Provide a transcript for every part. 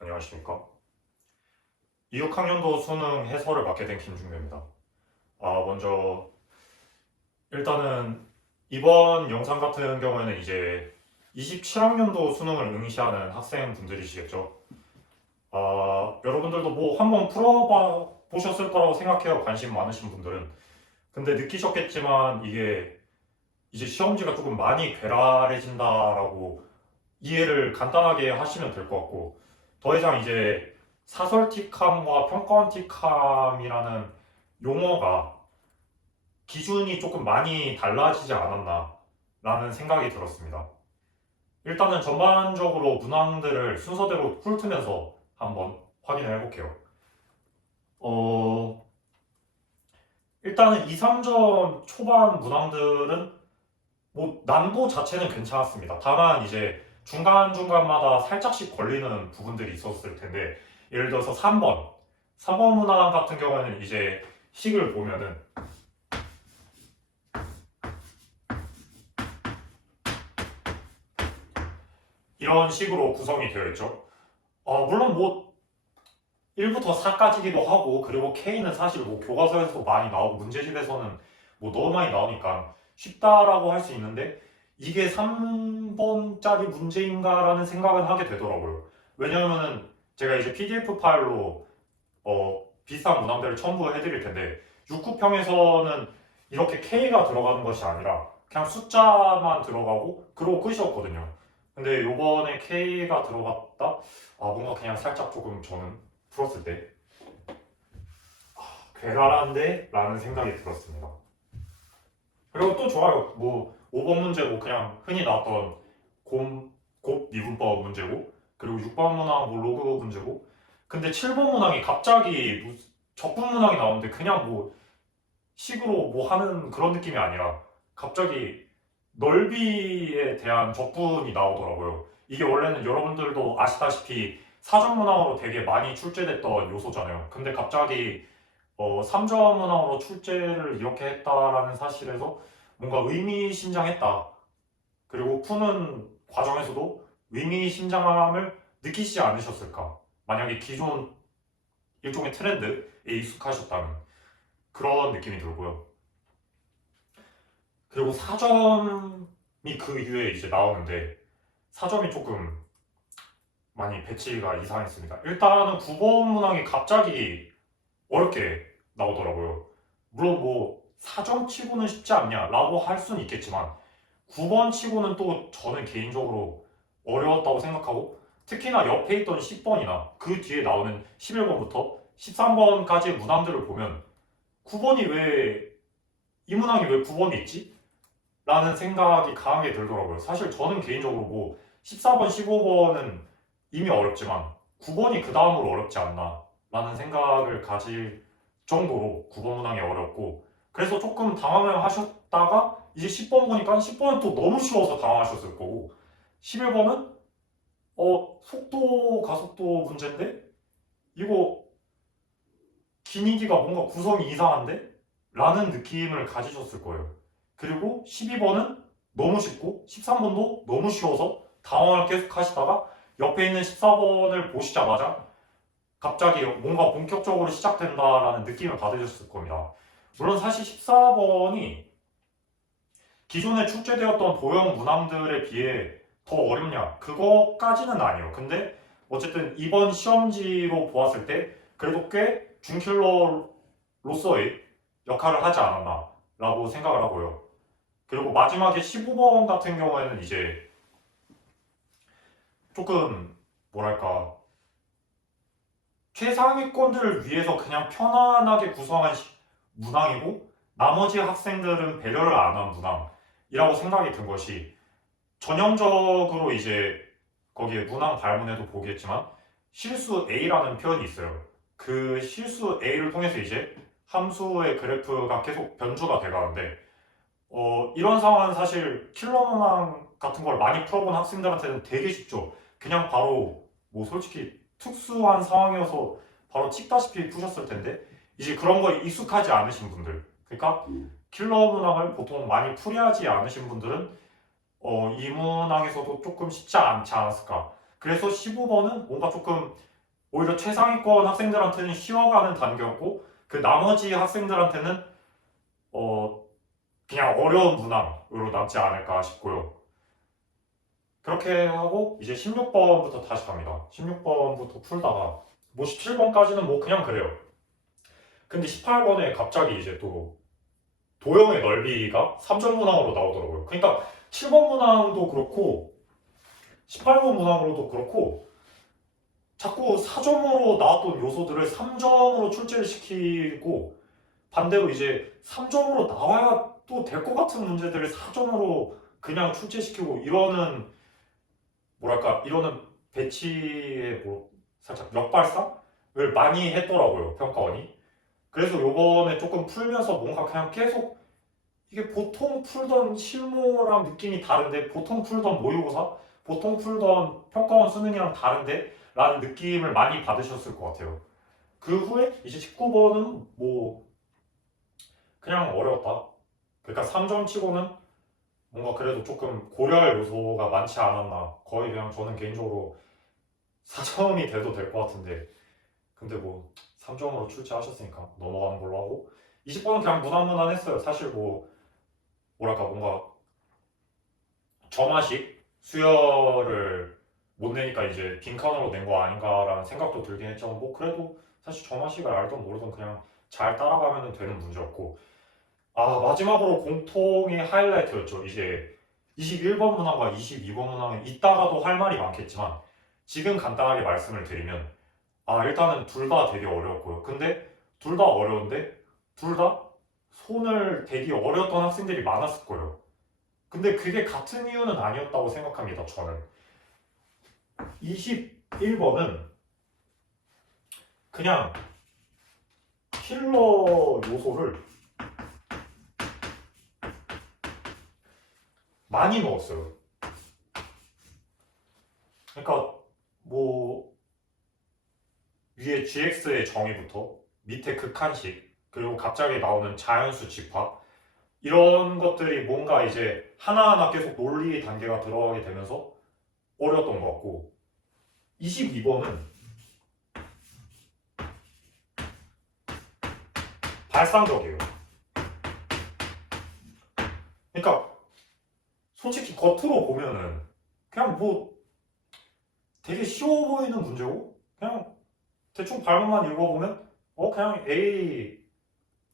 안녕하십니까. 26학년도 수능 해설을 맡게 된 김중배입니다. 먼저 일단은 이번 영상 같은 경우에는 이제 27학년도 수능을 응시하는 학생분들이시겠죠. 여러분들도 뭐 한번 풀어봐 보셨을 거라고 생각해요. 관심 많으신 분들은. 근데 느끼셨겠지만 이게 이제 시험지가 조금 많이 괴랄해진다라고 이해를 간단하게 하시면 될 것 같고, 더 이상 이제 사설틱함과 평가원틱함이라는 용어가 기준이 조금 많이 달라지지 않았나라는 생각이 들었습니다. 일단은 전반적으로 문항들을 순서대로 훑으면서 한번 확인을 해볼게요. 어, 일단은 2, 3점 초반 문항들은 뭐 난도 자체는 괜찮았습니다. 다만 이제 중간중간마다 살짝씩 걸리는 부분들이 있었을 텐데, 예를 들어서 3번 문항 같은 경우에는 이제 식을 보면은 이런 식으로 구성이 되어 있죠. 물론 뭐 1부터 4까지기도 하고, 그리고 K는 사실 뭐 교과서에서 많이 나오고 문제집에서는 뭐 너무 많이 나오니까 쉽다라고 할 수 있는데, 이게 3번짜리 문제인가라는 생각은 하게 되더라고요. 왜냐하면은 제가 이제 PDF 파일로 비슷한 문항들을 첨부해 드릴 텐데, 6구평에서는 이렇게 K가 들어가는 것이 아니라 그냥 숫자만 들어가고 그러고 끝이었거든요. 근데 요번에 K가 들어갔다? 뭔가 그냥 살짝 조금 저는 풀었을 때 괴랄한데? 라는 생각이 들었습니다. 그리고 또 좋아요. 뭐 5번 문제고 그냥 흔히 나왔던 곱 미분법 문제고, 그리고 6번 문항 뭐 로그 문제고, 근데 7번 문항이 갑자기 적분 문항이 나오는데 그냥 뭐 식으로 뭐 하는 그런 느낌이 아니라 갑자기 넓이에 대한 적분이 나오더라고요. 이게 원래는 여러분들도 아시다시피 사전 문항으로 되게 많이 출제됐던 요소잖아요. 근데 갑자기 3점 문항으로 출제를 이렇게 했다라는 사실에서 뭔가 의미심장했다. 그리고 푸는 과정에서도 의미심장함을 느끼시지 않으셨을까? 만약에 기존 일종의 트렌드에 익숙하셨다면 그런 느낌이 들고요. 그리고 4점이 그 이후에 이제 나오는데 4점이 조금 많이 배치가 이상했습니다. 일단은 9번 문항이 갑자기 어렵게 나오더라고요. 물론 뭐 4점 치고는 쉽지 않냐라고 할 수는 있겠지만 9번 치고는 또 저는 개인적으로 어려웠다고 생각하고, 특히나 옆에 있던 10번이나 그 뒤에 나오는 11번부터 13번까지의 문항들을 보면 9번이 왜, 이 문항이 왜 9번이 있지? 라는 생각이 강하게 들더라고요. 사실 저는 개인적으로 뭐 14번, 15번은 이미 어렵지만 9번이 그 다음으로 어렵지 않나 라는 생각을 가질 정도로 9번 문항이 어렵고, 그래서 조금 당황을 하셨다가 이제 10번 보니까 10번은 또 너무 쉬워서 당황하셨을 거고, 11번은 속도 가속도 문제인데 이거 기니디가 뭔가 구성이 이상한데? 라는 느낌을 가지셨을 거예요. 그리고 12번은 너무 쉽고 13번도 너무 쉬워서 당황을 계속 하시다가 옆에 있는 14번을 보시자마자 갑자기 뭔가 본격적으로 시작된다라는 느낌을 받으셨을 겁니다. 물론 사실 14번이 기존에 출제되었던 도형 문항들에 비해 더 어렵냐? 그거까지는 아니에요. 근데 어쨌든 이번 시험지로 보았을 때 그래도 꽤 준킬러로서의 역할을 하지 않았나라고 생각을 하고요. 그리고 마지막에 15번 같은 경우에는 이제 조금 뭐랄까 최상위권들을 위해서 그냥 편안하게 구성한 문항이고, 나머지 학생들은 배려를 안 한 문항이라고 생각이 든 것이, 전형적으로 이제 거기에 문항 발문에도 보겠지만 실수 A라는 표현이 있어요. 그 실수 A를 통해서 이제 함수의 그래프가 계속 변주가 돼가는데, 이런 상황은 사실 킬러 문항 같은 걸 많이 풀어본 학생들한테는 되게 쉽죠. 그냥 바로 뭐 솔직히 특수한 상황이어서 바로 찍다시피 푸셨을 텐데, 이제 그런 거에 익숙하지 않으신 분들, 그러니까 킬러 문항을 보통 많이 풀이하지 않으신 분들은 이 문항에서도 조금 쉽지 않지 않았을까. 그래서 15번은 뭔가 조금 오히려 최상위권 학생들한테는 쉬워가는 단계였고 그 나머지 학생들한테는 그냥 어려운 문항으로 남지 않을까 싶고요. 그렇게 하고 이제 16번부터 다시 갑니다. 16번부터 풀다가 뭐 17번까지는 뭐 그냥 그래요. 근데 18번에 갑자기 이제 또 도형의 넓이가 3점 문항으로 나오더라고요. 그러니까 7번 문항도 그렇고 18번 문항으로도 그렇고 자꾸 4점으로 나왔던 요소들을 3점으로 출제를 시키고 반대로 이제 3점으로 나와야 또 될 것 같은 문제들을 4점으로 그냥 출제시키고 이러는 배치의 뭐 살짝 역발상을 많이 했더라고요, 평가원이. 그래서 요번에 조금 풀면서 뭔가 그냥 계속 이게 보통 풀던 실무랑 느낌이 다른데, 보통 풀던 모의고사, 보통 풀던 평가원 수능이랑 다른데 라는 느낌을 많이 받으셨을 것 같아요. 그 후에 이제 19번은 뭐 그냥 어려웠다. 그러니까 3점 치고는 뭔가 그래도 조금 고려할 요소가 많지 않았나. 거의 그냥 저는 개인적으로 4점이 돼도 될 것 같은데, 근데 뭐 3점으로 출제하셨으니까 넘어가는 걸로 하고 20번은 그냥 무난무난했어요. 사실 뭐 뭐랄까 뭔가 저마식 수열을 못 내니까 이제 빈칸으로 낸 거 아닌가라는 생각도 들긴 했지만 뭐 그래도 사실 저마식을 알던 모르던 그냥 잘 따라가면 되는 문제였고, 마지막으로 공통의 하이라이트였죠. 이제 21번 문항과 22번 문항은 이따가도 할 말이 많겠지만 지금 간단하게 말씀을 드리면 일단은 둘 다 되게 어려웠고요. 근데 둘 다 어려운데 둘 다 손을 대기 어려웠던 학생들이 많았을 거예요. 근데 그게 같은 이유는 아니었다고 생각합니다. 저는 21번은 그냥 킬러 요소를 많이 넣었어요. 그러니까 뭐 위에 gx의 정의부터 밑에 극한식, 그리고 갑자기 나오는 자연수 집합, 이런 것들이 뭔가 이제 하나하나 계속 논리 단계가 들어가게 되면서 어려웠던 것 같고, 22번은 발상적이에요. 그러니까 솔직히 겉으로 보면은 그냥 뭐 되게 쉬워 보이는 문제고, 그냥 대충 발문만 읽어보면 그냥 A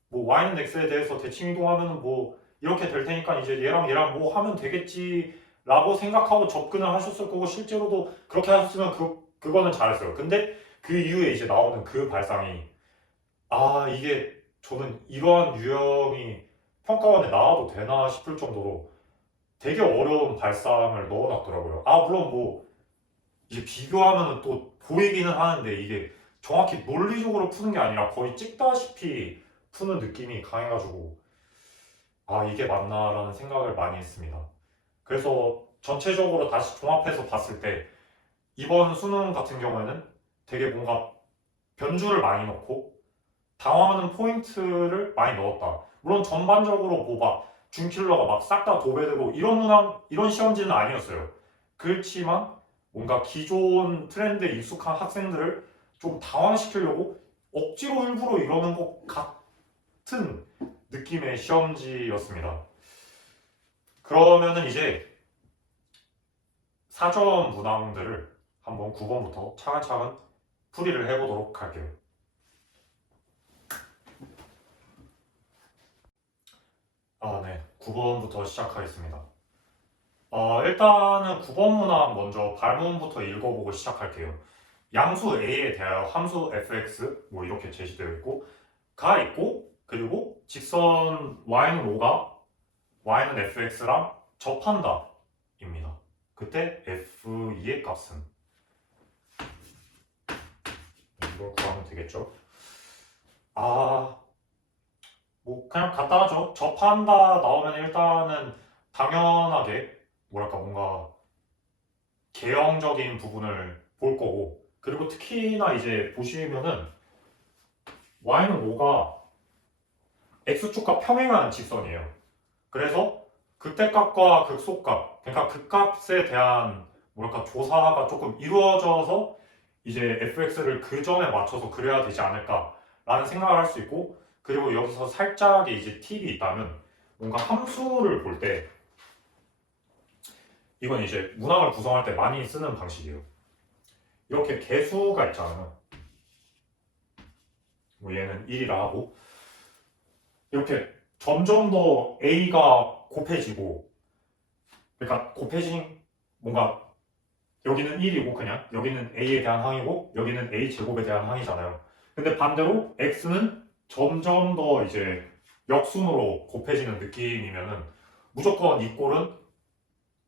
뭐 y는 x에 대해서 대칭 이동하면 뭐 이렇게 될 테니까 이제 얘랑 뭐 하면 되겠지라고 생각하고 접근을 하셨을 거고, 실제로도 그렇게 하셨으면 그거는 잘했어요. 근데 그 이후에 이제 나오는 그 발상이 이게 저는 이러한 유형이 평가원에 나와도 되나 싶을 정도로 되게 어려운 발상을 넣어놨더라고요. 물론 뭐 이제 비교하면 또 보이기는 하는데 이게 정확히 논리적으로 푸는 게 아니라 거의 찍다시피 푸는 느낌이 강해가지고 이게 맞나라는 생각을 많이 했습니다. 그래서 전체적으로 다시 종합해서 봤을 때 이번 수능 같은 경우에는 되게 뭔가 변주를 많이 넣고 당황하는 포인트를 많이 넣었다. 물론 전반적으로 뭐 막 준킬러가 막 싹 다 도배되고 이런 문항, 이런 시험지는 아니었어요. 그렇지만 뭔가 기존 트렌드에 익숙한 학생들을 좀 당황시키려고 억지로 일부러 이러는 것 같은 느낌의 시험지였습니다. 그러면은 이제 사전 문항들을 한번 9번부터 차근차근 풀이를 해보도록 할게요. 네. 9번부터 시작하겠습니다. 일단은 9번 문항 먼저 발문부터 읽어보고 시작할게요. 양수 A에 대하여 함수 fx 뭐 이렇게 제시되어 있고 가 있고, 그리고 직선 y는 5가 y는 fx랑 접한다 입니다. 그때 f2의 값은 이걸 구하면 되겠죠. 뭐 그냥 간단하죠. 접한다 나오면 일단은 당연하게 뭐랄까 뭔가 개형적인 부분을 볼 거고, 그리고 특히나 이제 보시면은 y는 5가 x축과 평행하는 직선이에요. 그래서 극대값과 극소값, 그러니까 극값에 대한 뭐랄까 조사가 조금 이루어져서 이제 fx를 그 점에 맞춰서 그려야 되지 않을까라는 생각을 할 수 있고, 그리고 여기서 살짝의 이제 팁이 있다면 뭔가 함수를 볼 때 이건 이제 문항을 구성할 때 많이 쓰는 방식이에요. 이렇게 개수가 있잖아요. 뭐 얘는 1이라 하고 이렇게 점점 더 a가 곱해지고, 그러니까 곱해진 뭔가 여기는 1이고 그냥 여기는 a에 대한 항이고 여기는 a 제곱에 대한 항이잖아요. 근데 반대로 x는 점점 더 이제 역순으로 곱해지는 느낌이면은 무조건 이 꼴은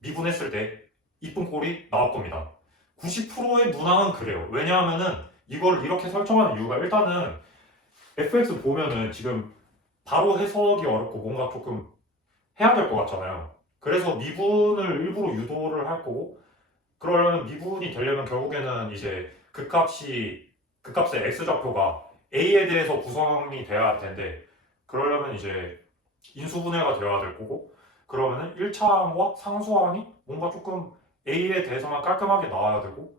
미분했을 때 이쁜 꼴이 나올 겁니다. 90%의 문항은 그래요. 왜냐하면은 이걸 이렇게 설정하는 이유가, 일단은 fx 보면은 지금 바로 해석이 어렵고 뭔가 조금 해야 될 것 같잖아요. 그래서 미분을 일부러 유도를 할 거고, 그러려면 미분이 되려면 결국에는 이제 극값의 x좌표가 a에 대해서 구성이 돼야 할 텐데, 그러려면 이제 인수분해가 되어야 될 거고, 그러면은 1차항과 상수항이 뭔가 조금 a에 대해서만 깔끔하게 나와야 되고,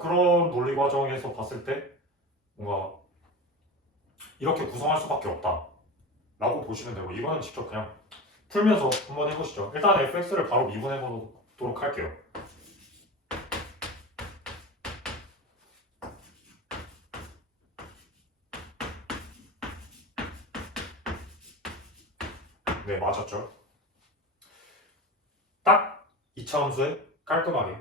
그런 논리 과정에서 봤을 때 뭔가 이렇게 구성할 수밖에 없다 라고 보시면 되고, 이거는 직접 그냥 풀면서 한번 해보시죠. 일단 fx를 바로 미분해 보도록 할게요. 네, 맞았죠. 딱 2차함수에 깔끔하게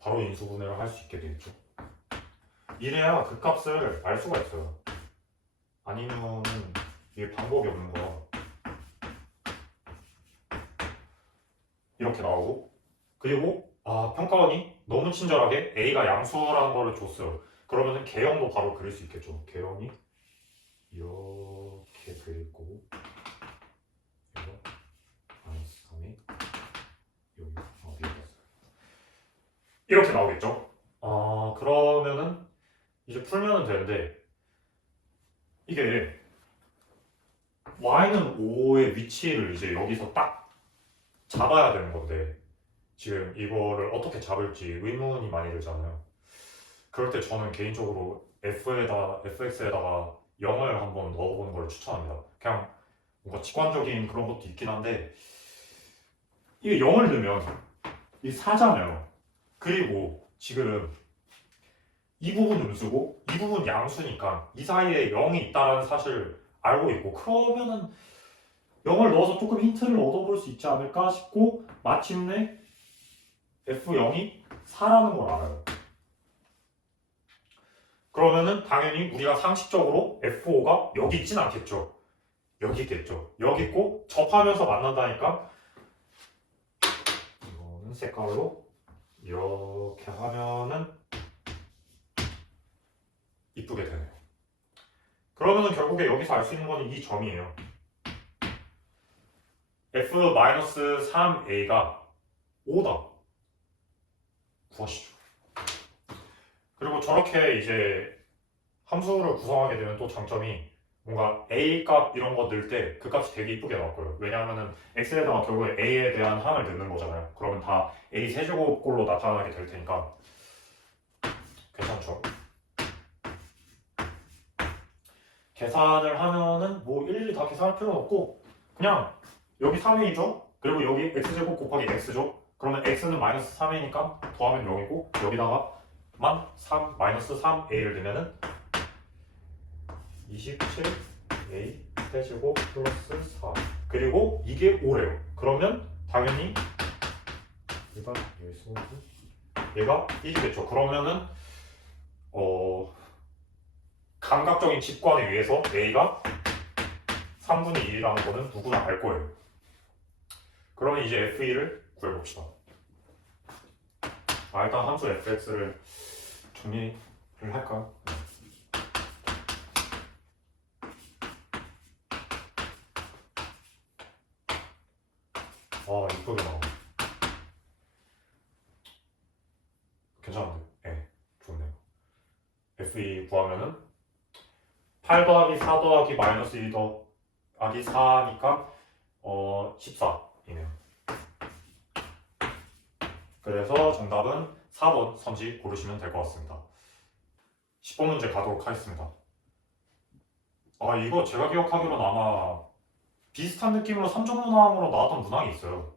바로 인수분해를 할 수 있게 되겠죠. 이래야 그 값을 알 수가 있어요. 아니면은 이게 방법이 없는 거야. 이렇게 나오고, 그리고 평가원이 너무 친절하게 a가 양수라는 거를 줬어요. 그러면은 개형도 바로 그릴 수 있겠죠. 개형이 이렇게 그릴 거고, 이거 마이너스 3이 여기 어디에 있어요? 이렇게 나오겠죠. 그러면은 이제 풀면은 되는데, 이게 y는 5의 위치를 이제 여기서 딱 잡아야 되는 건데, 지금 이거를 어떻게 잡을지 의문이 많이 들잖아요. 그럴 때 저는 개인적으로 fx에다가 0을 한번 넣어보는 걸 추천합니다. 그냥 뭔가 직관적인 그런 것도 있긴 한데, 이게 0을 넣으면 이 4잖아요. 그리고 지금 이 부분 음수고 이 부분 양수니까 이 사이에 0이 있다는 사실을 알고 있고, 그러면은 0을 넣어서 조금 힌트를 얻어볼 수 있지 않을까 싶고, 마침내 f0이 4라는 걸 알아요. 그러면은 당연히 우리가 상식적으로 f5가 여기 있진 않겠죠. 여기 있겠죠. 여기 있고 접하면서 만난다니까, 이거는 색깔로 이렇게 하면은 이쁘게 되네요. 그러면은 결국에 여기서 알 수 있는 거는 이 점이에요. f-3a가 5다. 구하시죠. 그리고 저렇게 이제 함수를 구성하게 되면 또 장점이, 뭔가 a 값 이런 거 넣을 때 그 값이 되게 이쁘게 나올 거예요. 왜냐하면은 x에다가 결국에 a에 대한 항을 넣는 거잖아요. 그러면 다 a 세제곱꼴로 나타나게 될 테니까 괜찮죠. 계산을 하면은 뭐 일일이 다 계산할 필요는 없고, 그냥 여기 3a죠. 그리고 여기 x제곱 곱하기 x죠. 그러면 x는 마이너스 3a니까 더하면 0이고, 여기다가만 3 마이너스 3a를 넣으면은 27a 세제곱 플러스 4, 그리고 이게 5래요. 그러면 당연히 얘가 1이겠죠. 그러면은 감각적인 직관에 의해서 a가 3분의 1이라는 거는 누구나 알 거예요. 그러면 이제 f2를 구해봅시다. 일단 함수 fx를 정리를 할까요? 이쁘게 나와. 괜찮은데? 네, 좋네요. f2 구하면은 8 더하기 4 더하기 마이너스 1 더하기 4니까 14이네요. 그래서 정답은 4번 선지 고르시면 될 것 같습니다. 10번 문제 가도록 하겠습니다. 아, 이거 제가 기억하기로는 아마 비슷한 느낌으로 3점 문항으로 나왔던 문항이 있어요.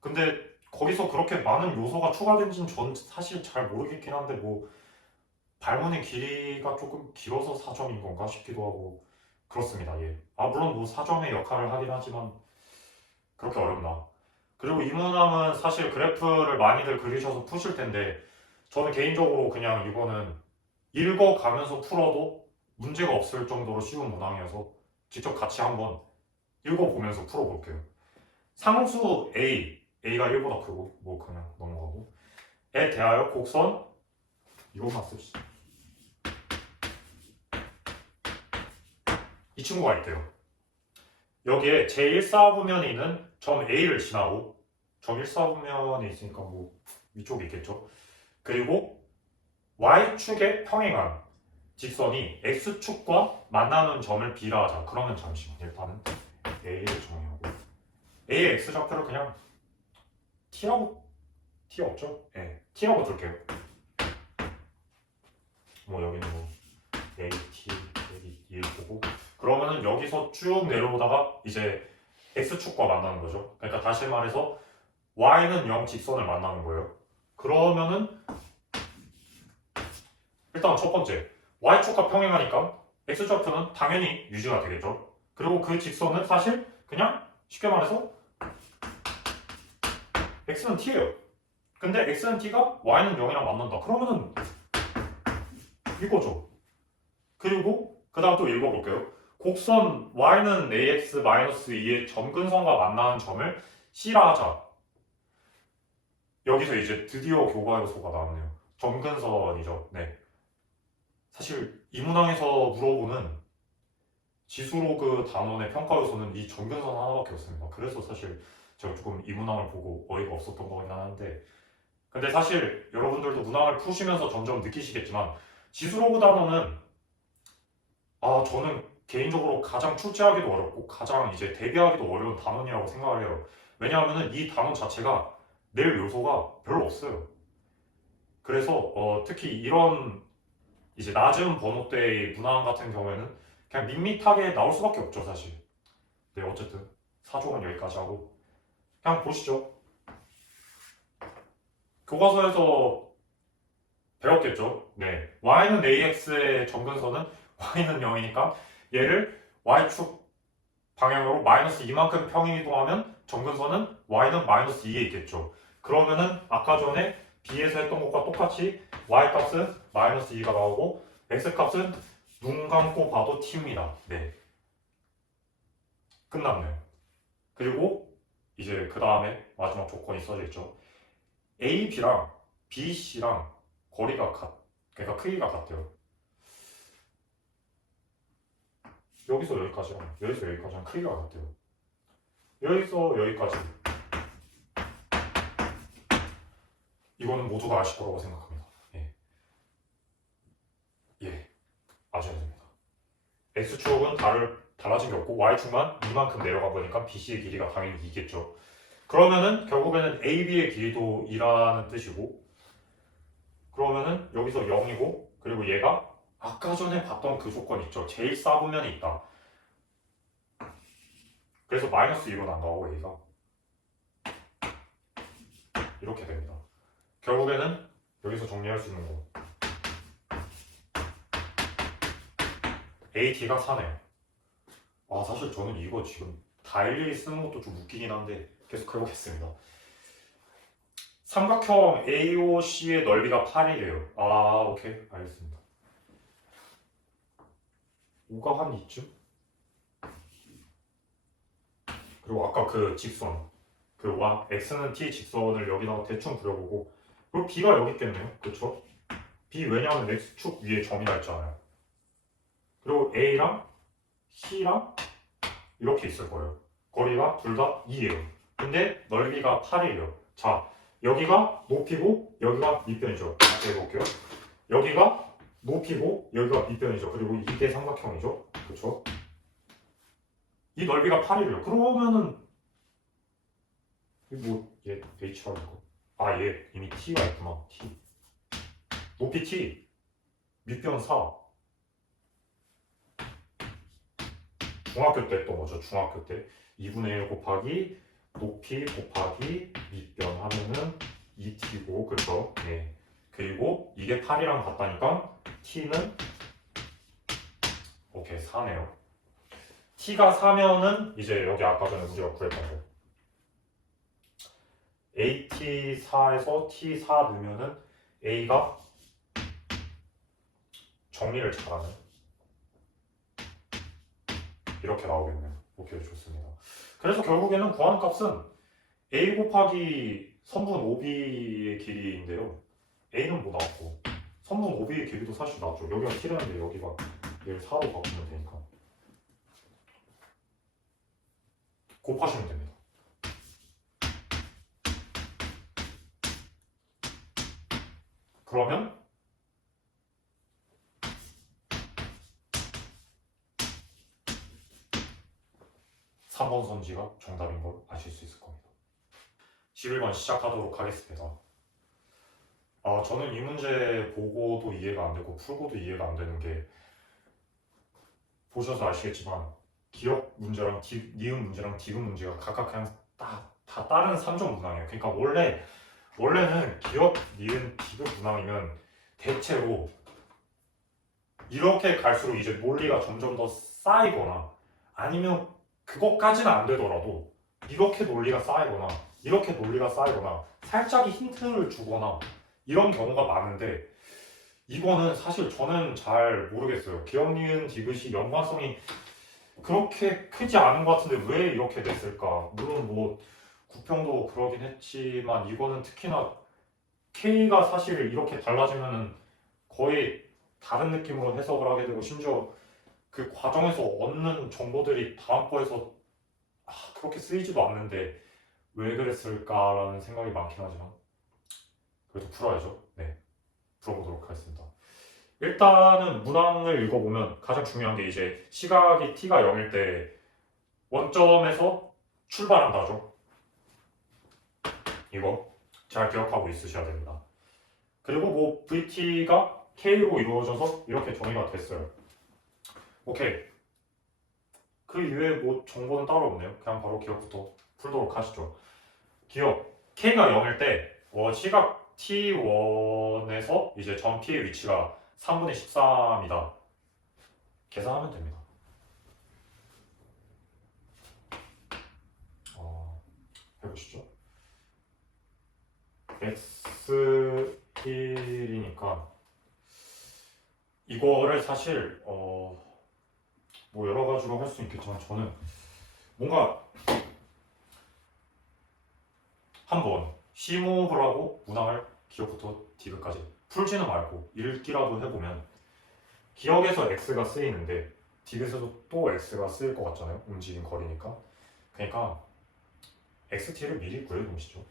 근데 거기서 그렇게 많은 요소가 추가된지는 전 사실 잘 모르겠긴 한데 뭐 발문의 길이가 조금 길어서 4점인 건가 싶기도 하고 그렇습니다. 예. 아, 물론 뭐 4점의 역할을 하긴 하지만 그렇게 어렵나. 그리고 이 문항은 사실 그래프를 많이들 그리셔서 푸실 텐데 저는 개인적으로 그냥 이거는 읽어가면서 풀어도 문제가 없을 정도로 쉬운 문항이어서 직접 같이 한번 읽어보면서 풀어볼게요. 상수 A가 1보다 크고 뭐 그냥 넘어가고 에 대하여 곡선 이것만 씁시다. 이 친구가 있대요. 여기에 제1사분면에 있는 점 A를 지나고 점 1사분면에 있으니까 뭐 위쪽에 있겠죠. 그리고 Y축에 평행한 직선이 X축과 만나는 점을 B라 하자. 그러면 잠시만 일단은 A를 정의하고 A의 X좌표를 그냥 T라고 T 없죠? 네, T라고 둘게요. 뭐 여기는 뭐 A, T, A, 1 보고 그러면은 여기서 쭉 내려오다가 이제 X축과 만나는 거죠. 그러니까 다시 말해서 Y는 0 직선을 만나는 거예요. 그러면은 일단 첫 번째 Y축과 평행하니까 X좌표는 당연히 유지가 되겠죠. 그리고 그 직선은 사실 그냥 쉽게 말해서 X는 T예요. 근데 X는 T가 Y는 0이랑 만난다. 그러면은 이거죠. 그리고 그 다음 또 읽어볼게요. 곡선 Y는 AX-2의 점근선과 만나는 점을 C라 하자. 여기서 이제 드디어 교과 요소가 나왔네요. 점근선이죠. 네. 사실 이 문항에서 물어보는 지수로그 단원의 평가 요소는 이 점근선 하나밖에 없습니다. 그래서 사실 제가 조금 이 문항을 보고 어이가 없었던 거긴 하는데 근데 사실 여러분들도 문항을 푸시면서 점점 느끼시겠지만 지수로그 단원은 저는 개인적으로 가장 출제하기도 어렵고 가장 이제 대비하기도 어려운 단원이라고 생각을 해요. 왜냐하면 이 단원 자체가 낼 요소가 별로 없어요. 그래서 특히 이런 이제 낮은 번호대의 문항 같은 경우에는 그냥 밋밋하게 나올 수밖에 없죠, 사실. 네, 어쨌든 사조는 여기까지 하고 그냥 보시죠. 교과서에서 배웠겠죠. 네, y는 ax의 점근선은 y는 0이니까 얘를 y축 방향으로 마이너스 2만큼 평행이동하면 점근선은 y는 마이너스 2에 있겠죠. 그러면은 아까 전에 b에서 했던 것과 똑같이 y 값은 마이너스 2가 나오고 x 값은 눈 감고 봐도 t입니다. 네, 끝났네요. 그리고 이제 그 다음에 마지막 조건이 써져 있죠. A, B랑 B, C랑 거리가 그러니까 크기가 같대요. 여기서 여기까지랑 크기가 같대요. 여기서 여기까지 이거는 모두가 아실 거라고 생각합니다. 예, 아셔야 됩니다. X축은 달라진 게 없고 Y축만 이만큼 내려가 보니까 BC의 길이가 당연히 2겠죠. 그러면은 결국에는 AB의 길이도 2라는 뜻이고 그러면은 여기서 0이고 그리고 얘가 아까 전에 봤던 그 조건 있죠. 제일 싸보면이 있다. 그래서 마이너스 2로 나가고 A가 이렇게 됩니다. 결국에는 여기서 정리할 수 있는 거 AT가 4네요. 사실 저는 이거 지금 다 일일이 쓰는 것도 좀 웃기긴 한데 계속 해보겠습니다. 삼각형 AOC의 넓이가 8이래요. 오케이, 알겠습니다. 5가 한 이쯤? 그리고 아까 그 직선 그 X는 T 직선을 여기다가 대충 그려보고 그리고 B가 여기 있겠네요. 그쵸? B 왜냐하면 X축 위에 점이라 했잖아요. 그리고 A랑 C랑 이렇게 있을 거예요. 거리가 둘 다 2예요. 근데 넓이가 8이에요. 자, 여기가 높이고 여기가 밑변이죠. 다시 해볼게요. 여기가 높이고 여기가 밑변이죠. 그리고 이게 삼각형이죠. 그쵸? 이 넓이가 8이래요. 그러면은 얘 H라는 거. 아, 얘 이미 t가 있구나. t. 높이 t. 밑변 4. 중학교 때 했던 거죠. 중학교 때 2분의 1 곱하기 높이 곱하기 밑변 하면은 2t고 그죠? 네. 그리고 이게 8이랑 같다니까 t는 오케이 4네요. t가 4면은 이제 여기 아까 전에 우리가 구했던 거 AT4에서 T4 넣으면은 A가 정리를 잘하는 이렇게 나오겠네요. 오케이 좋습니다. 그래서 결국에는 구하는 값은 A 곱하기 선분 OB의 길이인데요. A는 뭐 나왔고 선분 OB의 길이도 사실 나왔죠. 여기가 T라는데 여기가 얘를 4로 바꾸면 되니까 곱하시면 됩니다. 그러면 3번 선지가 정답인 걸 아실 수 있을 겁니다. 11번 시작하도록 하겠습니다. 저는 이 문제 보고도 이해가 안 되고 풀고도 이해가 안 되는 게 보셔서 아시겠지만 기억 문제랑 니은 문제랑 디귿 문제가 각각 그냥 다 다른 3종 문항이에요. 그러니까 원래는 기억, 니은, 디귿 문항이면 대체로 이렇게 갈수록 이제 논리가 점점 더 쌓이거나 아니면 그것까지는 안 되더라도 이렇게 논리가 쌓이거나 이렇게 논리가 쌓이거나 살짝의 힌트를 주거나 이런 경우가 많은데 이거는 사실 저는 잘 모르겠어요. 기억, 니은, 디귿이 연관성이 그렇게 크지 않은 것 같은데 왜 이렇게 됐을까? 물론 뭐 구평도 그러긴 했지만 이거는 특히나 K가 사실 이렇게 달라지면은 거의 다른 느낌으로 해석을 하게 되고 심지어 그 과정에서 얻는 정보들이 다음 거에서 그렇게 쓰이지도 않는데 왜 그랬을까라는 생각이 많긴 하지만 그래도 풀어야죠. 네, 풀어보도록 하겠습니다. 일단은 문항을 읽어보면 가장 중요한 게 이제 시각이 t가 0일 때 원점에서 출발한다죠. 이거 잘 기억하고 있으셔야 됩니다. 그리고 뭐 vt가 k로 이루어져서 이렇게 정의가 됐어요. 오케이. 그 이외에 뭐 정보는 따로 없네요. 그냥 바로 기억부터 풀도록 하시죠. 기억 k가 0일 때 시각 t1에서 이제 점 p의 위치가 3분의 13이다. 계산하면 됩니다. 해보시죠. x1이니까 이거를 사실 뭐 여러 가지로 할 수 있겠지만 저는 뭔가 한번 심호흡을 하고 문항을 기억부터 디귿까지 풀지는 말고 읽기라도 해보면 기억에서 x가 쓰이는데 디귿에서도 또 x가 쓰일 것 같잖아요. 움직인 거리니까. 그러니까 xt를 미리 구해놓으시죠.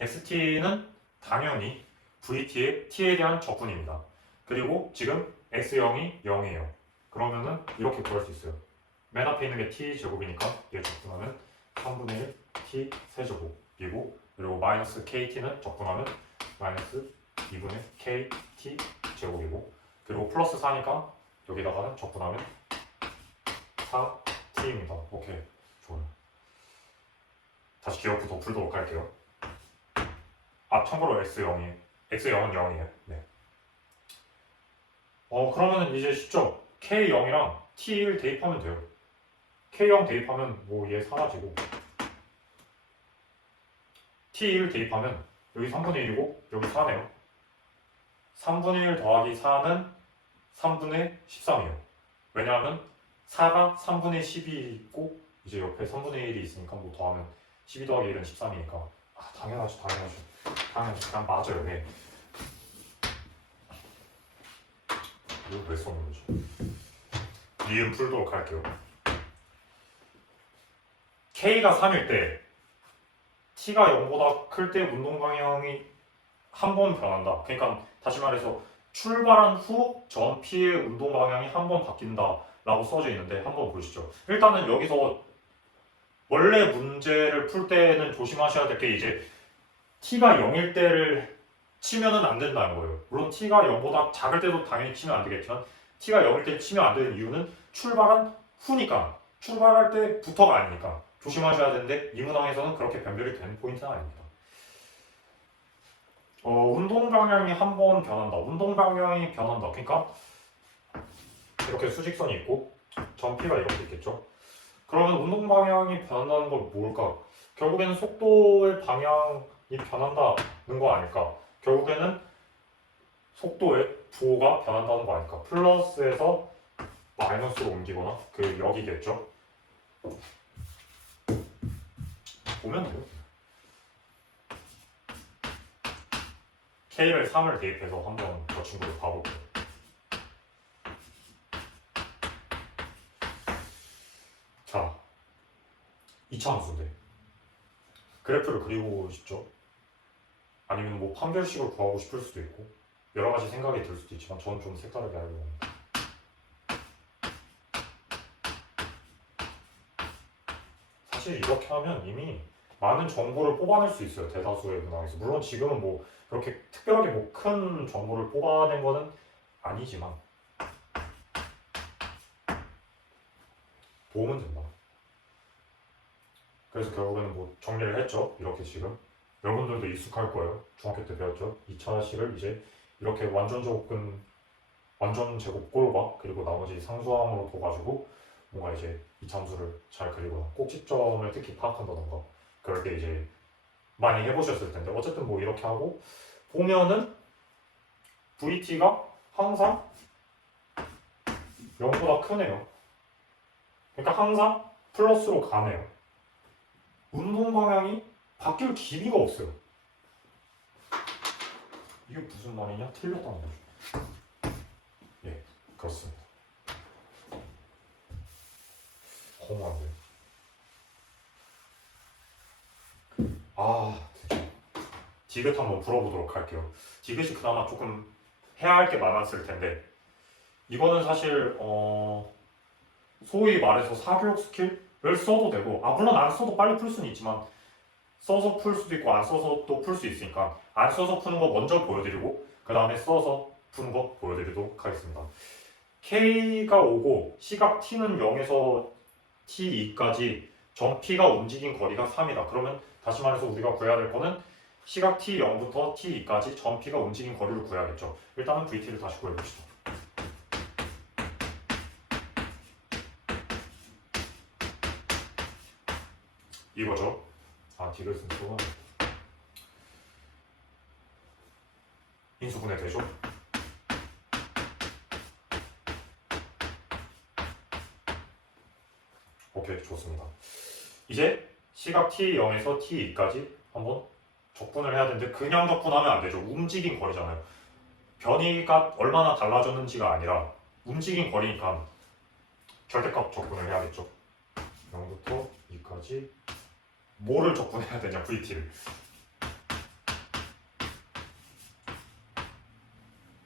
xt는 당연히 vt의 t에 대한 적분입니다. 그리고 지금 x0이 0이에요. 그러면은 이렇게 구할 수 있어요. 맨 앞에 있는 게 t제곱이니까 얘 적분하면 3분의 1 t 세제곱이고 그리고 마이너스 kt는 적분하면 마이너스 2분의 kt 제곱이고 그리고 플러스 4니까 여기다가는 적분하면 4t입니다. 오케이, 좋아요. 다시 기억부터 풀도록 할게요. 참고로 x0은 0이에요. 네. 그러면 이제 쉽죠? k0이랑 t1 대입하면 돼요. k0 대입하면 뭐 얘 사라지고 t1 대입하면 여기 3분의 1이고 여기 4네요. 3분의 1 더하기 4는 3분의 13이에요. 왜냐하면 4가 3분의 10이 있고 이제 옆에 3분의 1이 있으니까 뭐 더하면 12 더하기 1은 13이니까 당연하죠. 그냥 맞아요. 네. 이거 왜 써놓은 거지? 니은 풀도록 할게요. K가 3일 때 T가 0보다 클 때 운동 방향이 한 번 변한다. 그러니까 다시 말해서 출발한 후 전 P의 운동 방향이 한 번 바뀐다 라고 써져 있는데 한번 보시죠. 일단은 여기서 원래 문제를 풀 때는 조심하셔야 될 게 이제 t가 0일 때를 치면은 안 된다는 거예요. 물론 t가 0보다 작을 때도 당연히 치면 안 되겠지만 t가 0일 때 치면 안 되는 이유는 출발한 후니까, 출발할 때부터가 아니니까 조심하셔야 되는데 이 문항에서는 그렇게 변별이 되는 포인트는 아닙니다. 운동 방향이 한 번 변한다. 운동 방향이 변한다. 그러니까 이렇게 수직선이 있고 점피가 이렇게 있겠죠. 그러면 운동 방향이 변한다는 건 뭘까? 결국에는 속도의 방향이 변한다는 거 아닐까? 결국에는 속도의 부호가 변한다는 거 아닐까? 플러스에서 마이너스로 옮기거나 그 여기겠죠. 보면 돼요. K를 3을 대입해서 한번 저 친구를 봐볼게요. 자, 이차 함수인데 그래프를 그리고 싶죠? 아니면 뭐 판별식을 구하고 싶을 수도 있고 여러 가지 생각이 들 수도 있지만 저는 좀 색다르게 하려고 합니다. 사실 이렇게 하면 이미 많은 정보를 뽑아낼 수 있어요. 대다수의 문항에서. 물론 지금은 뭐 그렇게 특별하게 뭐 큰 정보를 뽑아낸 거는 아니지만 도움은 된다. 그래서 결국에는 뭐 정리를 했죠. 이렇게 지금 여러분들도 익숙할 거예요. 중학교 때 배웠죠. 2차식을 이제 이렇게 완전 제곱꼴과 그리고 나머지 상수항으로 둬가지고 뭔가 이제 이참수를 잘 그리거나 꼭지점을 특히 파악한다던가 그럴 때 이제 많이 해보셨을 텐데 어쨌든 뭐 이렇게 하고 보면은 VT가 항상 0보다 크네요. 그러니까 항상 플러스로 가네요. 운동 방향이 바뀔 기미가 없어요. 이게 무슨 말이냐? 틀렸다는 거죠. 예, 그렇습니다. 허무한데. 드디어. 디귿 한번 풀어보도록 할게요. 디귿이 그나마 조금 해야 할 게 많았을 텐데 이거는 사실 소위 말해서 사교육 스킬을 써도 되고 물론 안 써도 빨리 풀 수는 있지만 써서 풀 수도 있고 안 써서 또 풀 수 있으니까 안 써서 푸는 거 먼저 보여드리고 그 다음에 써서 푸는 거 보여드리도록 하겠습니다. K가 오고 시각 T는 0에서 T2까지 점 P가 움직인 거리가 3이다. 그러면 다시 말해서 우리가 구해야 될 거는 시각 T0부터 T2까지 점 P가 움직인 거리를 구해야겠죠. 일단은 VT를 다시 구해봅시다. 이거죠. 디귿은 또 인수분해 되죠. 오케이, 좋습니다. 이제 시각 T0에서 T2까지 한번 적분을 해야 되는데 그냥 적분하면 안 되죠. 움직인 거리잖아요. 변이가 얼마나 달라졌는지가 아니라 움직인 거리니까 절대값 적분을 해야겠죠. 0부터 2까지 뭐를 적분해야 되냐, VT를.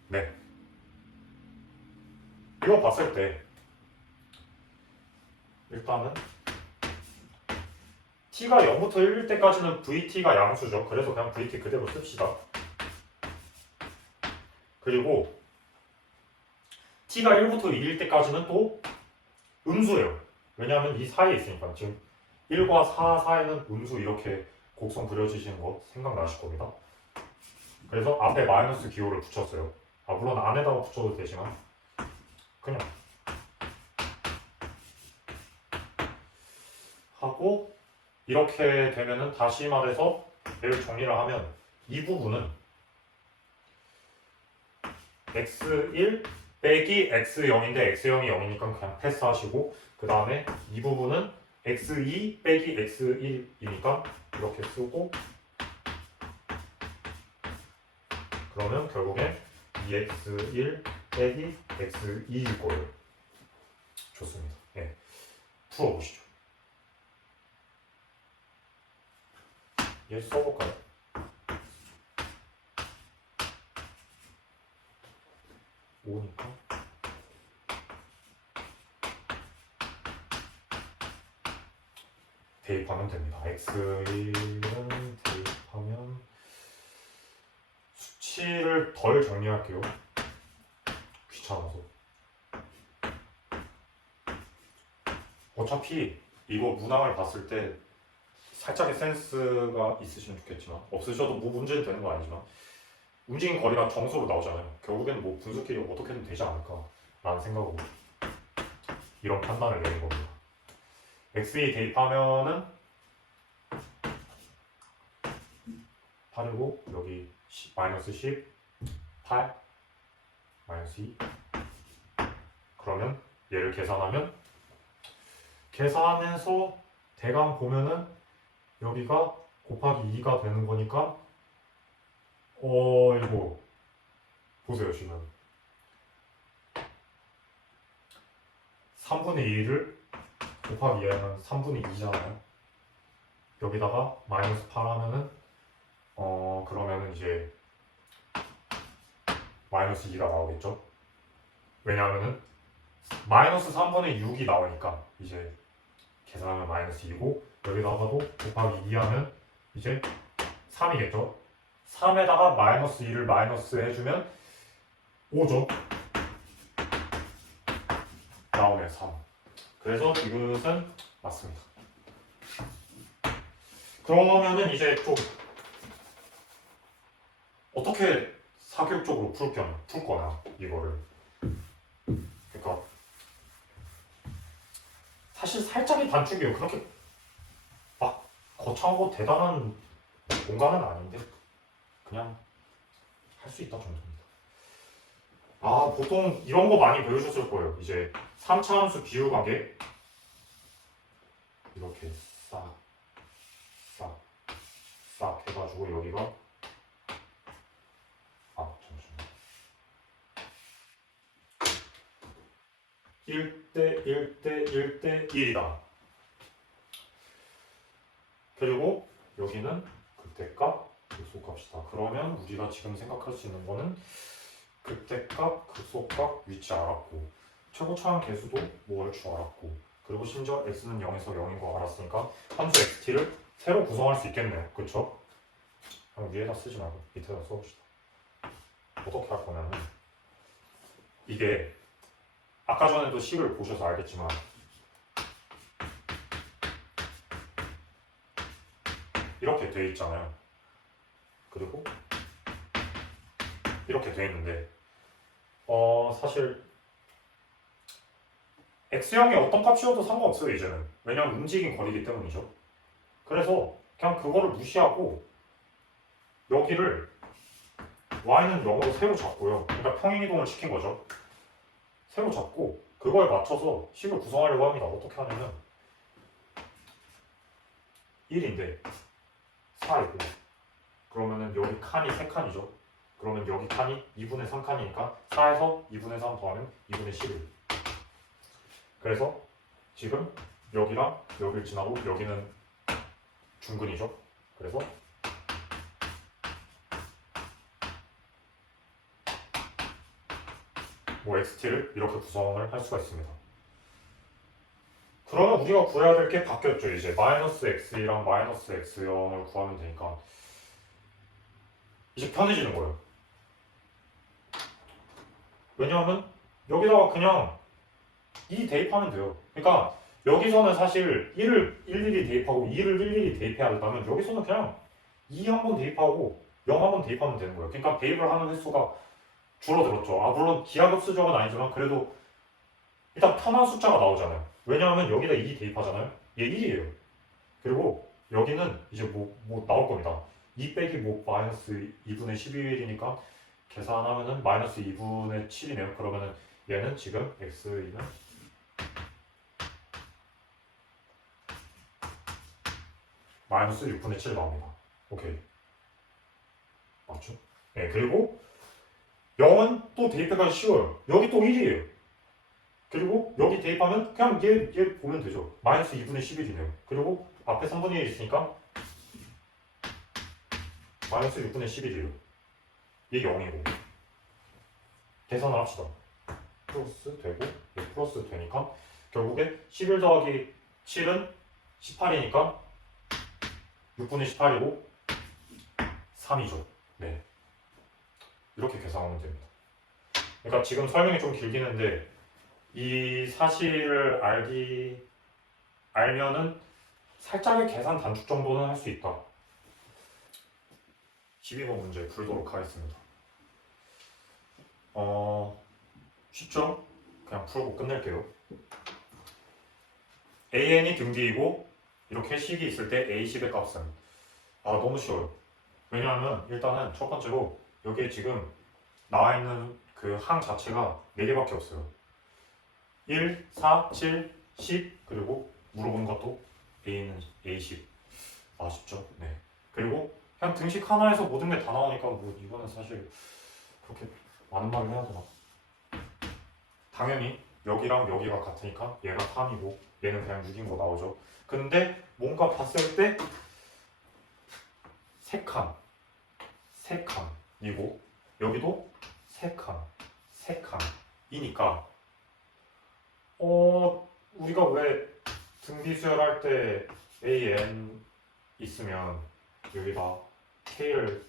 네. 이거 봤을 때 일단은 t가 0부터 1일 때까지는 vt가 양수죠. 그래서 그냥 vt 그대로 씁시다. 그리고 t가 1부터 2일 때까지는 또 음수예요. 왜냐하면 이 사이에 있으니까. 지금 1과 4 사이는 음수 이렇게 곡선 그려지시는 거 생각나실 겁니다. 그래서 앞에 마이너스 기호를 붙였어요. 물론 안에다가 붙여도 되지만 그냥 하고 이렇게 되면은 다시 말해서 얘를 정리를 하면 이 부분은 x1 빼기 x0인데 x0이 0이니까 그냥 패스하시고 그 다음에 이 부분은 x2 빼기 x1이니까 이렇게 쓰고 그러면 결국엔 2x1 빼기 x2일 거예요. 좋습니다. 네. 풀어보시죠. 얘 써볼까요? 오니까 대입하면 됩니다. x1은 대입하면 수치를 덜 정리할게요. 귀찮아서. 어차피 이거 문항을 봤을 때 살짝의 센스가 있으시면 좋겠지만 없으셔도 뭐 문제는 되는 거 아니지만 움직임 거리가 정수로 나오잖아요. 결국에는 뭐 분수끼리 어떻게든 되지 않을까 라는 생각으로 이런 판단을 내린 겁니다. x2 대입하면은 8이고 여기 마이너스 10, 8, 마이너스 2. 그러면 얘를 계산해서 대강 보면은 여기가 곱하기 2가 되는 거니까 이거 보세요. 지금 3분의 2를 곱하기 2하면 3분의 2잖아요. 여기다가 마이너스 8 하면은 그러면은 이제 마이너스 2가 나오겠죠. 왜냐하면은 마이너스 3분의 6이 나오니까 이제 계산하면 마이너스 2고 여기다가도 곱하기 2 하면 이제 3이겠죠. 3에다가 마이너스 2를 마이너스 해주면 5죠. 나오네 3. 그래서 이것은 맞습니다. 그러면은 이제 좀 어떻게 사교육적으로 풀 거냐 이거를. 그러니까 사실 살짝의 단축이에요. 그렇게 막 거창하고 대단한 공간은 아닌데 그냥 할 수 있다 정도입니다. 보통 이런 거 많이 배우셨을 거예요. 이제 3차 함수 비율 관계 이렇게 싹 해가지고 여기가 잠시만요. 1대 1대 1대 1이다. 그리고 여기는 그때값 극소값이다. 그러면 우리가 지금 생각할 수 있는 거는 그때값 극소값 위치 알았고 최고차항 계수도 뭐 얼추 알았고 그리고 심지어 x는 0에서 0인 거 알았으니까 함수 xt를 새로 구성할 수 있겠네요. 그쵸? 그럼 위에다 쓰지 말고 밑에다 써봅시다. 어떻게 할 거냐면 이게 아까 전에도 식을 보셔서 알겠지만 이렇게 돼 있잖아요. 그리고 이렇게 돼 있는데 사실 x형이 어떤 값이어도 상관없어요. 이제는. 왜냐면 움직임 거리기 때문이죠. 그래서 그냥 그거를 무시하고 여기를 y는 0으로 새로 잡고요. 그러니까 평행이동을 시킨 거죠. 새로 잡고 그거에 맞춰서 식을 구성하려고 합니다. 어떻게 하냐면 1인데 4이고 그러면은 여기 칸이 3칸이죠. 그러면 여기 칸이 2분의 3칸이니까 4에서 2분의 3 더하면 2분의 11. 그래서 지금 여기랑 여기를 지나고 여기는 중근이죠. 그래서 뭐 xt를 이렇게 구성을 할 수가 있습니다. 그러면 우리가 구해야 될 게 바뀌었죠. 이제 마이너스 x랑 마이너스 x0을 구하면 되니까 이제 편해지는 거예요. 왜냐하면 여기다가 그냥 2 대입하면 돼요. 그러니까 여기서는 사실 1을 일일이 대입하고 2를 일일이 대입해야 된다면 여기서는 그냥 2 한번 대입하고 0 한번 대입하면 되는 거예요. 그러니까 대입을 하는 횟수가 줄어들었죠. 물론 기하급수적은 아니지만 그래도 일단 편한 숫자가 나오잖아요. 왜냐하면 여기다 2 대입하잖아요. 얘 1이에요. 그리고 여기는 이제 뭐 나올 겁니다. 2 빼기 마이너스 2분의 11이니까 계산하면은 마이너스 2분의 7이네요. 그러면은 얘는 지금 x2는 마이너스 6분의 7 나옵니다. 오케이. 맞죠? 네, 그리고 0은 또 대입해가 쉬워요. 여기 또 1이에요. 그리고 여기 대입하면 그냥 얘 보면 되죠. 마이너스 2분의 11이네요. 그리고 앞에 3분의 1 있으니까 마이너스 6분의 11이에요. 얘 0이고 계산을 합시다. 플러스 되고 플러스 되니까 결국에 11 더하기 7은 18이니까 6분의 18이고 3이죠. 네. 이렇게 계산하면 됩니다. 그러니까 지금 설명이 좀 길긴 한데 이 사실을 알면은 살짝의 계산 단축 정도는 할 수 있다. 12번 문제 풀도록 하겠습니다. 쉽죠? 그냥 풀고 끝낼게요. AN이 등비이고 이렇게 식이 있을 때 A10의 값은 너무 쉬워요. 왜냐하면 일단은 첫 번째로 여기에 지금 나와 있는 그 항 자체가 4개밖에 없어요. 1, 4, 7, 10 그리고 물어본 것도 A는 A10 아쉽죠? 네. 그리고 그냥 등식 하나에서 모든 게 다 나오니까 뭐 이거는 사실 그렇게 많은 말을 해야 되나? 당연히 여기랑 여기가 같으니까 얘가 3이고 얘는 그냥 6인 거 나오죠. 근데 뭔가 봤을 때 3칸, 3칸이고 여기도 3칸, 3칸이니까 우리가 왜 등비 수열할 때 AN 있으면 여기다 K를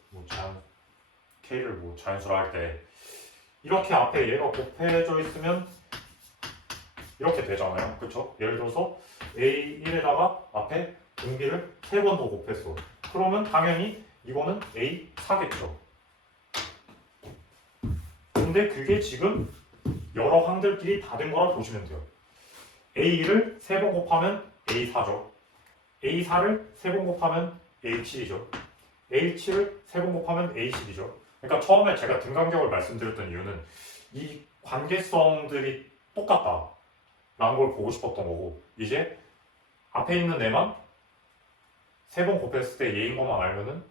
자연수로 할 때 이렇게 앞에 얘가 곱해져 있으면 이렇게 되잖아요. 그쵸? 예를 들어서 A1에다가 앞에 등비를 3번 더 곱했어. 그러면 당연히 이거는 A4겠죠. 근데 그게 지금 여러 항들끼리 다 된 거라 보시면 돼요. A1을 3번 곱하면 A4죠. A4를 3번 곱하면 A7이죠. A7을 3번 곱하면 A10이죠. 그러니까 처음에 제가 등간격을 말씀드렸던 이유는 이 관계성들이 똑같다 라는 걸 보고 싶었던 거고 이제 앞에 있는 애만 3번 곱했을 때 얘인 것만 알면은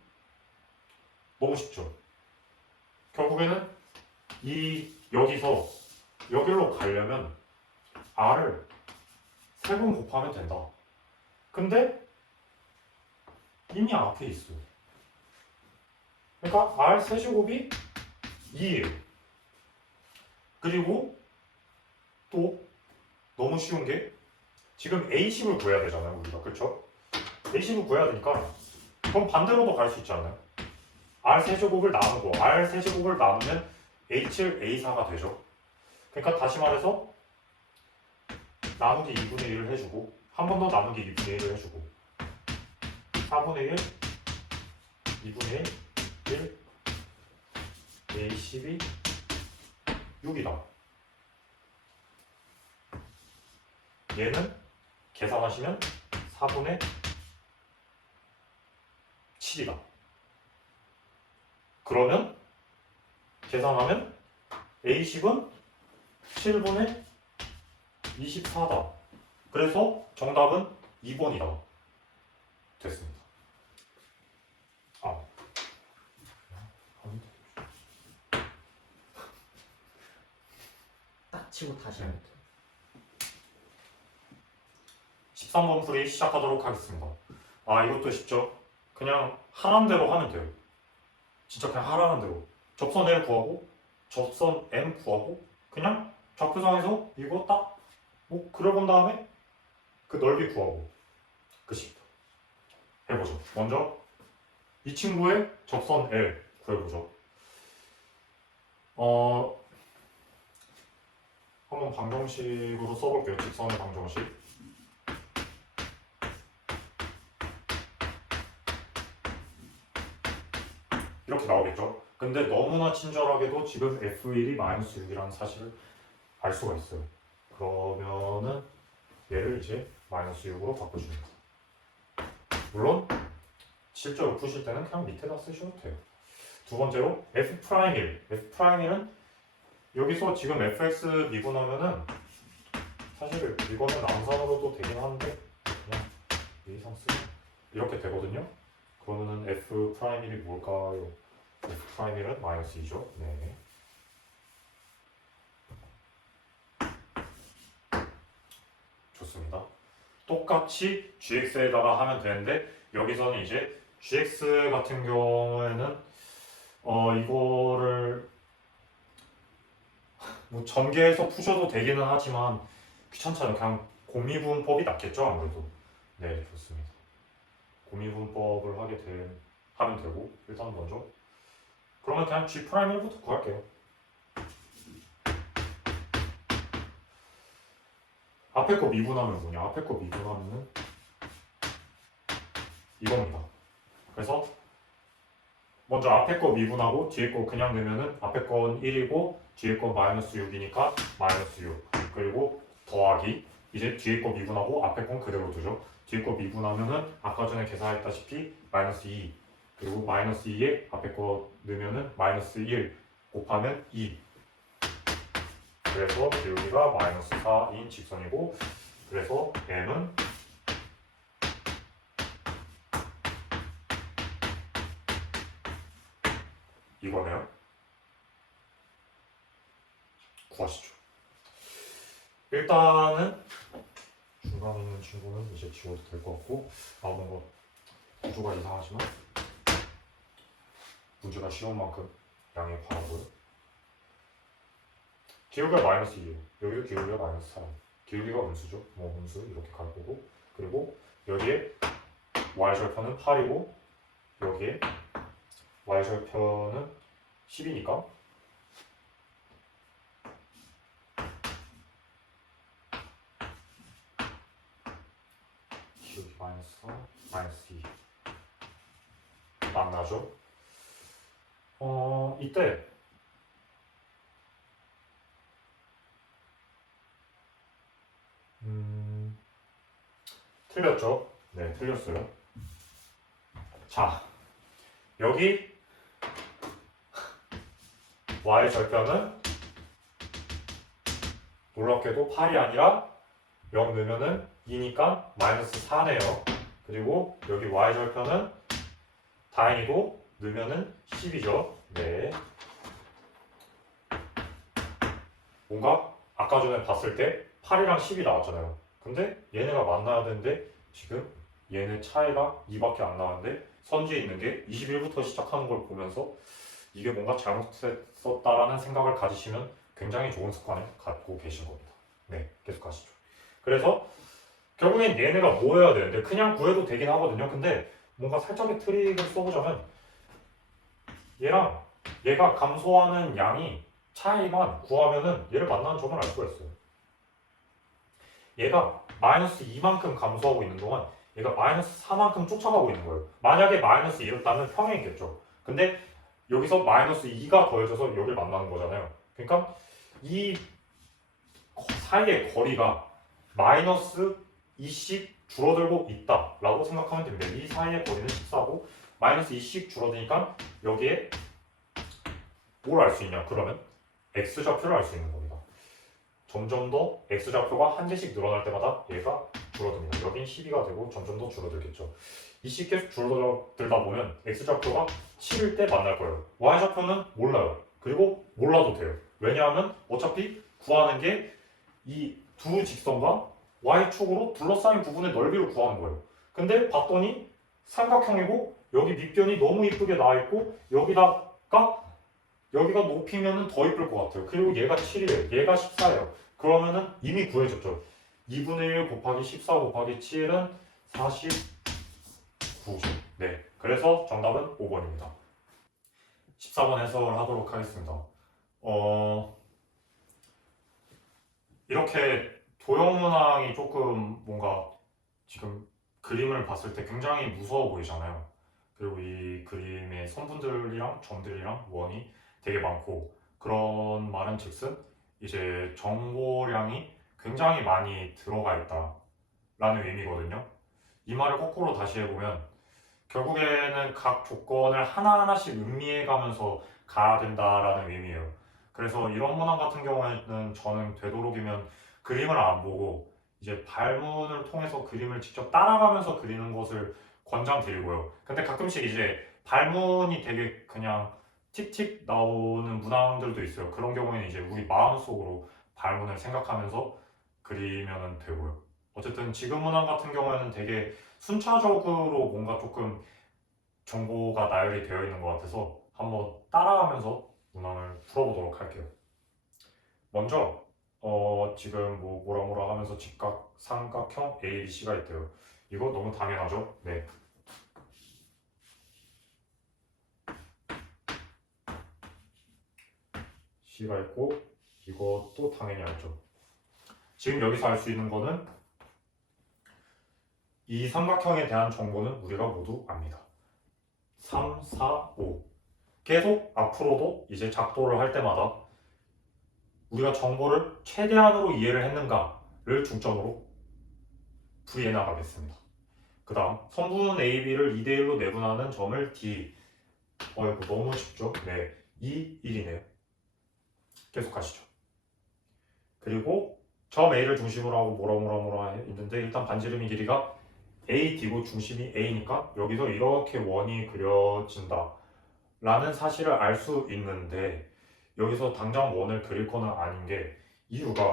너무 쉽죠. 결국에는 여기서 여기로 가려면 R을 3번 곱하면 된다. 근데 이미 앞에 있어. 그러니까 R 세제곱이 2예요. 그리고 또 너무 쉬운 게 지금 A10을 구해야 되잖아요. 우리가. 그렇죠? A10을 구해야 되니까 그럼 반대로도 갈 수 있지 않나요? R 세제곱을 나누고 R 세제곱을 나누면 H7, A4가 되죠. 그러니까 다시 말해서 나누기 2분의 1을 해주고 한 번 더 나누기 2분의 1을 해주고 4분의 1, 2분의 1, A12, 6이다. 얘는 계산하시면 4분의 7이다. 그러면 계산하면 A10은 7분의 24다. 그래서 정답은 2번이다. 됐습니다. 딱 치고 다시 하면 돼. 13번 풀이 시작하도록 하겠습니다. 이것도 쉽죠? 그냥 하라는 대로 하면 돼요. 진짜 그냥 하라는 대로. 접선 L 구하고 접선 M 구하고 그냥 좌표상에서 이거 딱 그려본 다음에 그 넓이 구하고 끝입니다. 해보죠. 먼저 이 친구의 접선 L 구해보죠. 한번 방정식으로 써볼게요. 직선의 방정식. 이렇게 나오겠죠. 근데 너무나 친절하게도 지금 F1이 -6이라는 사실을 알 수가 있어요. 그러면은 얘를 이제 -6으로 바꿔줍니다. 물론 실제로 푸실 때는 그냥 밑에다 쓰셔도 돼요. 두 번째로 F'1. F'1은 여기서 지금 fx 미분하면은 사실 이거는 암산으로도 되긴 한데 그냥 예상 쓰면 이렇게 되거든요. 그러면은 F'1이 뭘까요? F'1은 -2죠. 네. 좋습니다. 똑같이 gx에다가 하면 되는데 여기서는 이제 gx 같은 경우에는 이거를 뭐 전개해서 푸셔도 되기는 하지만 귀찮잖아요. 그냥 공미분법이 낫겠죠 아무래도. 네, 좋습니다. 고미분법을 하면 되고 일단 먼저 그러면 그냥 G 프라임 1부터 구할게요. 앞에 거 미분하면 뭐냐? 앞에 거 미분하면은 이겁니다. 그래서 먼저 앞에 거 미분하고 뒤에 거 그냥 내면은 앞에 건 1이고 뒤에 건 마이너스 6이니까 마이너스 6. 그리고 더하기 이제 뒤에 거 미분하고 앞에 건 그대로 두죠. 뒤에 거 미분하면은 아까 전에 계산했다시피 마이너스 2 그리고 마이너스 2에 앞에 거 넣으면은 마이너스 1 곱하면 2. 그래서 여기가 마이너스 4인 직선이고 그래서 m은 이거네요. 구하시죠. 일단은 중간에 있는 친구는 이제 지워도 될 것 같고 뭔가 구조가 이상하지만 문제가 쉬운 만큼 양해 바라고요. 기울기가 마이너스 2예요. 여기도 기울기가 마이너스 4. 기울기가 음수죠. 뭐 음수 이렇게 갈 거고 그리고 여기에 y절편은 8이고 여기에 y절편은 10이니까 기울기 마이너스 4, 마이너스 2 안 나죠? 이때 틀렸죠? 네, 틀렸어요. 자, 여기 y절편은 놀랍게도 8이 아니라 0 넣으면은 2니까 마이너스 4네요. 그리고 여기 y절편은 다행히도 넣으면은 10이죠. 네. 뭔가 아까 전에 봤을 때 8이랑 10이 나왔잖아요. 근데 얘네가 만나야 되는데 지금 얘네 차이가 2밖에 안 나왔는데 선지에 있는 게 21부터 시작하는 걸 보면서 이게 뭔가 잘못했었다라는 생각을 가지시면 굉장히 좋은 습관을 갖고 계신 겁니다. 네, 계속 가시죠. 그래서 결국엔 얘네가 뭐여야 되는데 그냥 구해도 되긴 하거든요. 근데 뭔가 살짝의 트릭을 써보자면 얘랑 얘가 감소하는 양이 차이만 구하면은 얘를 만나는 점을 알 수가 있어요. 얘가 마이너스 2만큼 감소하고 있는 동안 얘가 마이너스 4만큼 쫓아가고 있는 거예요. 만약에 마이너스 2였다면 평행이겠죠. 근데 여기서 마이너스 2가 더해져서 여기를 만나는 거잖아요. 그러니까 이 사이의 거리가 마이너스 2씩 줄어들고 있다라고 생각하면 됩니다. 이 사이의 거리는 14고 마이너스 2씩 줄어드니까 여기에 뭘 알 수 있냐? 그러면 x좌표를 알 수 있는 겁니다. 점점 더 x좌표가 한 개씩 늘어날 때마다 얘가 줄어듭니다. 여긴 12가 되고 점점 더 줄어들겠죠. 2씩 계속 줄어들다 보면 x좌표가 7일 때 만날 거예요. y좌표는 몰라요. 그리고 몰라도 돼요. 왜냐하면 어차피 구하는 게 이 두 직선과 y축으로 둘러싸인 부분의 넓이를 구하는 거예요. 근데 봤더니 삼각형이고 여기 밑변이 너무 이쁘게 나와있고 여기가 높이면 더 이쁠 것 같아요. 그리고 얘가 7이에요. 얘가 14예요. 그러면은 이미 구해졌죠. 2분의 1 곱하기 14 곱하기 7은 49죠. 네. 그래서 정답은 5번입니다. 14번 해석을 하도록 하겠습니다. 이렇게 도형문항이 조금 뭔가 지금 그림을 봤을 때 굉장히 무서워 보이잖아요. 그리고 이 그림의 선분들이랑 점들이랑 원이 되게 많고 그런 말은 즉슨 이제 정보량이 굉장히 많이 들어가 있다라는 의미거든요. 이 말을 거꾸로 다시 해보면 결국에는 각 조건을 하나하나씩 음미해 가면서 가야 된다라는 의미예요. 그래서 이런 문항 같은 경우에는 저는 되도록이면 그림을 안 보고 이제 발문을 통해서 그림을 직접 따라가면서 그리는 것을 권장드리고요. 근데 가끔씩 이제 발문이 되게 그냥 틱틱 나오는 문항들도 있어요. 그런 경우에는 이제 우리 마음속으로 발문을 생각하면서 그리면 되고요. 어쨌든 지금 문항 같은 경우에는 되게 순차적으로 뭔가 조금 정보가 나열이 되어 있는 것 같아서 한번 따라가면서 문항을 풀어보도록 할게요. 먼저 지금 뭐라 하면서 직각 삼각형 ABC가 있대요. 이거 너무 당연하죠? 네. C가 있고 이것도 당연히 알죠. 지금 여기서 알 수 있는 거는 이 삼각형에 대한 정보는 우리가 모두 압니다. 3, 4, 5. 계속 앞으로도 이제 작도를 할 때마다 우리가 정보를 최대한으로 이해를 했는가를 중점으로 풀이해 나가겠습니다. 그 다음 선분 AB를 2대1로 내분하는 점을 D. 이거 너무 쉽죠? 네, 2, 1이네요. 계속 가시죠. 그리고 점 A를 중심으로 하고 뭐라 있는데 일단 반지름이 길이가 A, D고 중심이 A니까 여기서 이렇게 원이 그려진다 라는 사실을 알 수 있는데 여기서 당장 원을 그릴 거는 아닌 게 이유가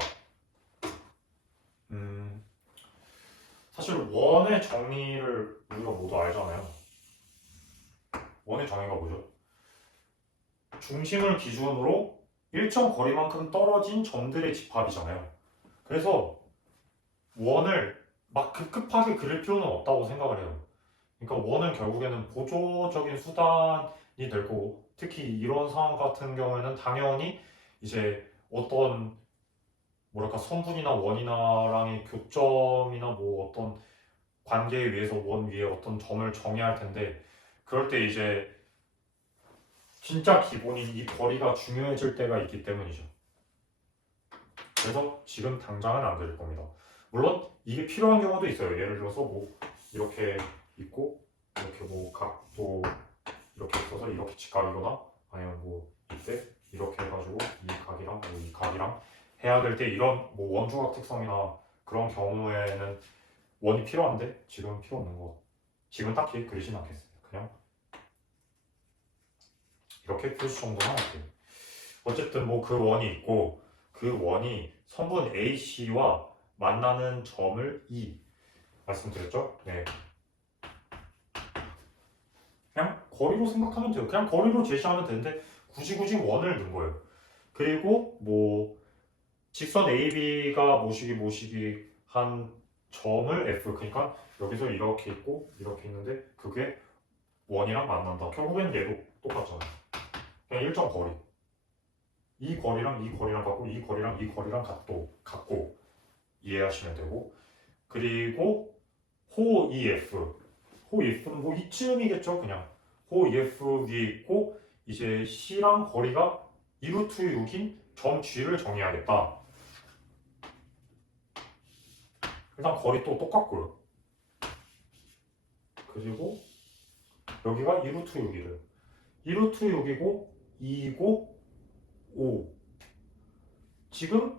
사실 원의 정의를 우리가 모두 알잖아요. 원의 정의가 뭐죠? 중심을 기준으로 일정 거리만큼 떨어진 점들의 집합이잖아요. 그래서 원을 막 급하게 그릴 필요는 없다고 생각을 해요. 그러니까 원은 결국에는 보조적인 수단이 될 거고 특히 이런 상황 같은 경우에는 당연히 이제 어떤 뭐랄까 선분이나 원이나랑의 교점이나 뭐 어떤 관계에 의해서 원 위에 어떤 점을 정의할 텐데 그럴 때 이제 진짜 기본인 이 거리가 중요해질 때가 있기 때문이죠. 그래서 지금 당장은 안 그릴 겁니다. 물론 이게 필요한 경우도 있어요. 예를 들어서 뭐 이렇게 있고 이렇게 뭐 각도 이렇게 있어서 이렇게 직각이거나 아니면 뭐 이때 이렇게 해가지고 이 각이랑 뭐 이 각이랑 해야 될 때 이런 뭐 원주각 특성이나 그런 경우에는 원이 필요한데 지금 필요 없는 거. 지금 딱히 그리진 않겠습니다. 그냥 이렇게 표시 정도만 할게요. 어쨌든 뭐 그 원이 있고 그 원이 선분 AC와 만나는 점을 E 말씀드렸죠? 네. 그냥 거리로 생각하면 돼요. 그냥 거리로 제시하면 되는데 굳이 원을 넣은 거예요. 그리고 뭐 직선 AB가 모시기 한 점을 F 그러니까 여기서 이렇게 있고 이렇게 있는데 그게 원이랑 만난다. 결국엔 얘도 똑같잖아요. 그냥 일정 거리. 이 거리랑 같고 이 거리랑 같고 이해하시면 되고 그리고 호 EF 호 EF는 뭐 이쯤이겠죠 그냥 호 EF 위에 있고 이제 C랑 거리가 2루트 6인 점 G를 정의하겠다. 일단 거리 또 똑같고요. 그리고 여기가 2루트 6이래요. 2루트 6이고 2이고 5. 지금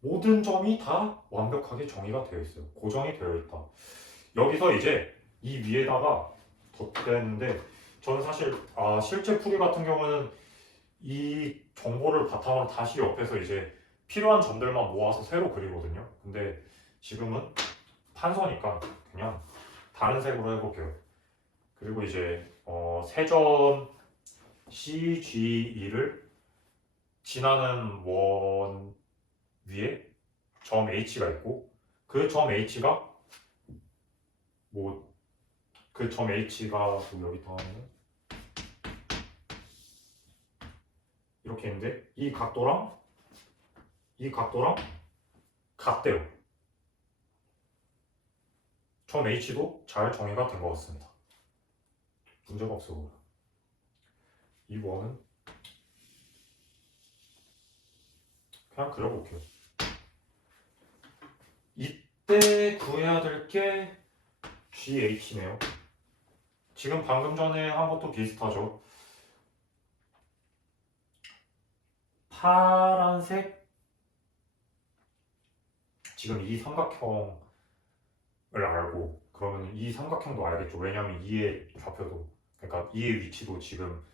모든 점이 다 완벽하게 정의가 되어 있어요. 고정이 되어 있다. 여기서 이제 이 위에다가 덧대는데 저는 사실 실제 풀이 같은 경우는 이 정보를 바탕으로 다시 옆에서 이제 필요한 점들만 모아서 새로 그리거든요. 근데 지금은 판서니까 그냥 다른 색으로 해볼게요. 그리고 이제 세점 CGE를 지나는 원 위에 점 H가 있고 그 점 H가 뭐 그 점 H가 뭐 여기 더하면 이렇게 있는데 이 각도랑 같대요. 점 H도 잘 정의가 된 것 같습니다. 문제가 없어 보여요. 이 원은 그냥 그려볼게요. 이때 구해야 될 게 GH네요. 지금 방금 전에 한 것도 비슷하죠. 파란색 지금 이 삼각형을 알고 그러면 이 삼각형도 알겠죠. 왜냐하면 이의 좌표도 그러니까 이의 위치도 지금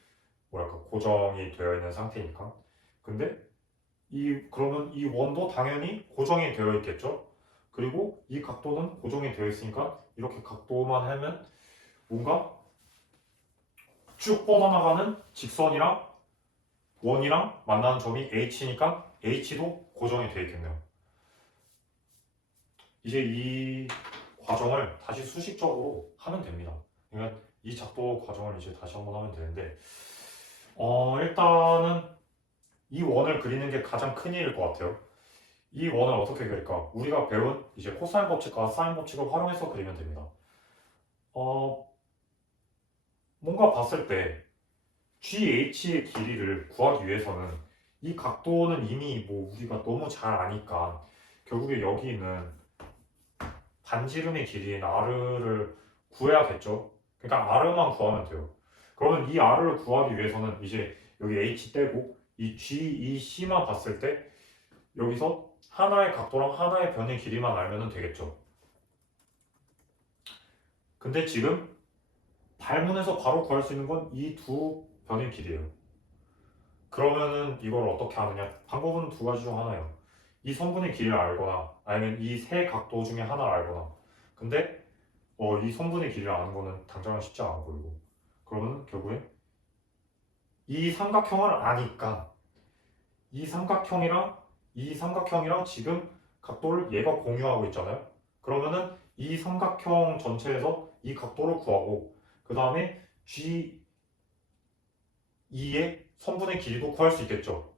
뭐랄까 고정이 되어 있는 상태니까. 근데 그러면 이 원도 당연히 고정이 되어 있겠죠. 그리고 이 각도는 고정이 되어 있으니까 이렇게 각도만 하면 뭔가 쭉 뻗어나가는 직선이랑 원이랑 만나는 점이 H니까 H도 고정이 되어 있겠네요. 이제 이 과정을 다시 수식적으로 하면 됩니다. 그러니까 이 작도 과정을 이제 다시 한번 하면 되는데 일단은 이 원을 그리는 게 가장 큰 일일 것 같아요. 이 원을 어떻게 그릴까? 우리가 배운 이제 코사인 법칙과 사인 법칙을 활용해서 그리면 됩니다. 뭔가 봤을 때 GH의 길이를 구하기 위해서는 이 각도는 이미 뭐 우리가 너무 잘 아니까 결국에 여기 있는 반지름의 길이인 R를 구해야겠죠. 그러니까 R만 구하면 돼요. 그러면 이 R을 구하기 위해서는 이제 여기 H 떼고 이 GEC만 봤을 때 여기서 하나의 각도랑 하나의 변의 길이만 알면 되겠죠. 근데 지금 발문에서 바로 구할 수 있는 건 이 두 변의 길이에요. 그러면은 이걸 어떻게 하느냐? 방법은 두 가지 중 하나예요. 이 선분의 길이를 알거나 아니면 이 세 각도 중에 하나를 알거나. 근데 이 선분의 길이를 아는 거는 당장은 쉽지 않아 보이고. 그러면 결국에 이 삼각형을 아니까 이 삼각형이랑 지금 각도를 얘가 공유하고 있잖아요. 그러면은 이 삼각형 전체에서 이 각도를 구하고 그 다음에 G2의 선분의 길이도 구할 수 있겠죠.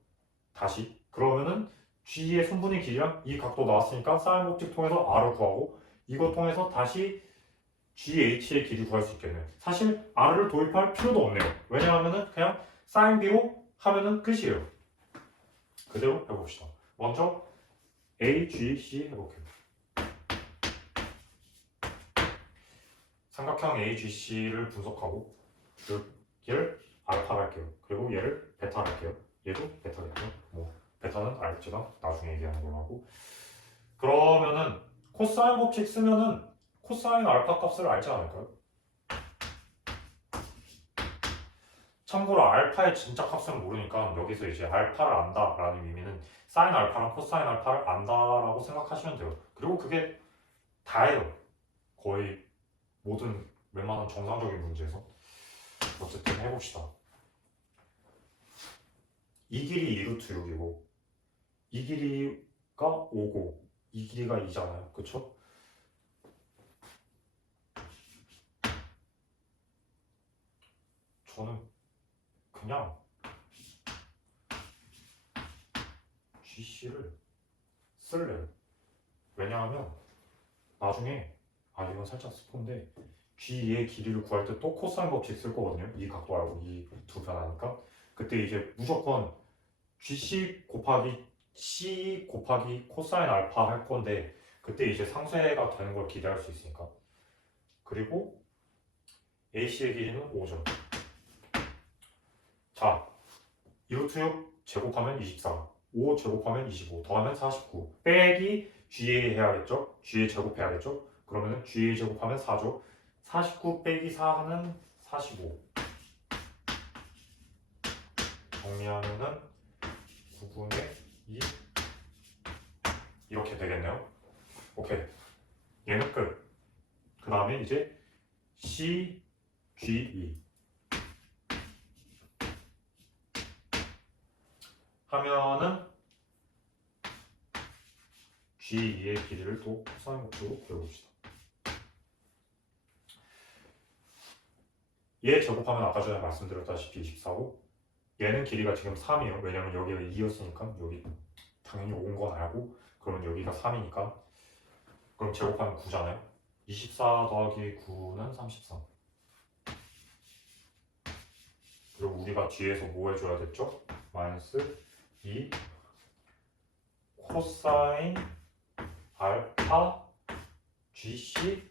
다시 그러면은 G의 선분의 길이랑 이 각도 나왔으니까 사인 법칙 통해서 R을 구하고 이거 통해서 다시 GH의 길이 구할 수 있겠네요. 사실 R을 도입할 필요도 없네요. 왜냐하면은 그냥 사인 B로 하면은 끝이에요. 그대로 해봅시다. 먼저 A, G, C 해볼게요. 삼각형 A, G, C를 분석하고 얘를 알파 할게요. 그리고 얘를 베타 할게요. 얘도 베타겠죠. 뭐 베타는 알겠지만 나중에 얘기하는 걸로 하고. 그러면은 코사인 법칙 쓰면은 코사인 알파 값을 알지 않을까요? 참고로 알파의 진짜 값은 모르니까 여기서 이제 알파를 안다라는 의미는 사인 알파랑 코사인 알파를 안다라고 생각하시면 돼요. 그리고 그게 다예요. 거의 모든 웬만한 정상적인 문제에서. 어쨌든 해봅시다. 이 길이 2루트 6이고 이 길이가 5고 이 길이가 2잖아요. 그쵸? 저는 그냥 GC를 쓸래요. 왜냐하면 나중에 이건 살짝 스포인데 G의 길이를 구할 때 또 코사인 법칙 쓸 거거든요. 이 각도 알고 이 두 변하니까 그때 이제 무조건 GC 곱하기 C 곱하기 코사인 알파 할 건데 그때 이제 상쇄가 되는 걸 기대할 수 있으니까. 그리고 AC의 길이는 5죠. 자, 2루트 6 제곱하면 24, 5 제곱하면 25, 더하면 49 빼기 GA 해야겠죠? GA 제곱해야겠죠? 그러면 GA 제곱하면 4죠. 49 빼기 4는 45. 정리하면은 9분의 2 이렇게 되겠네요. 오케이. 얘는 끝. 그 다음에 이제 C, G, E 하면은 G2의 길이를 또 코사인 법칙으로 구해봅시다. 얘 제곱하면 아까 전에 말씀드렸다시피 24고 얘는 길이가 지금 3이에요. 왜냐면 여기가 2였으니까 여기 당연히 5인 건 알고 그러면 여기가 3이니까 그럼 제곱하면 9잖아요. 24 더하기 9는 33. 그리고 우리가 뒤에서 뭐 해줘야 됐죠? 마이너스 2 코사인 알파 GC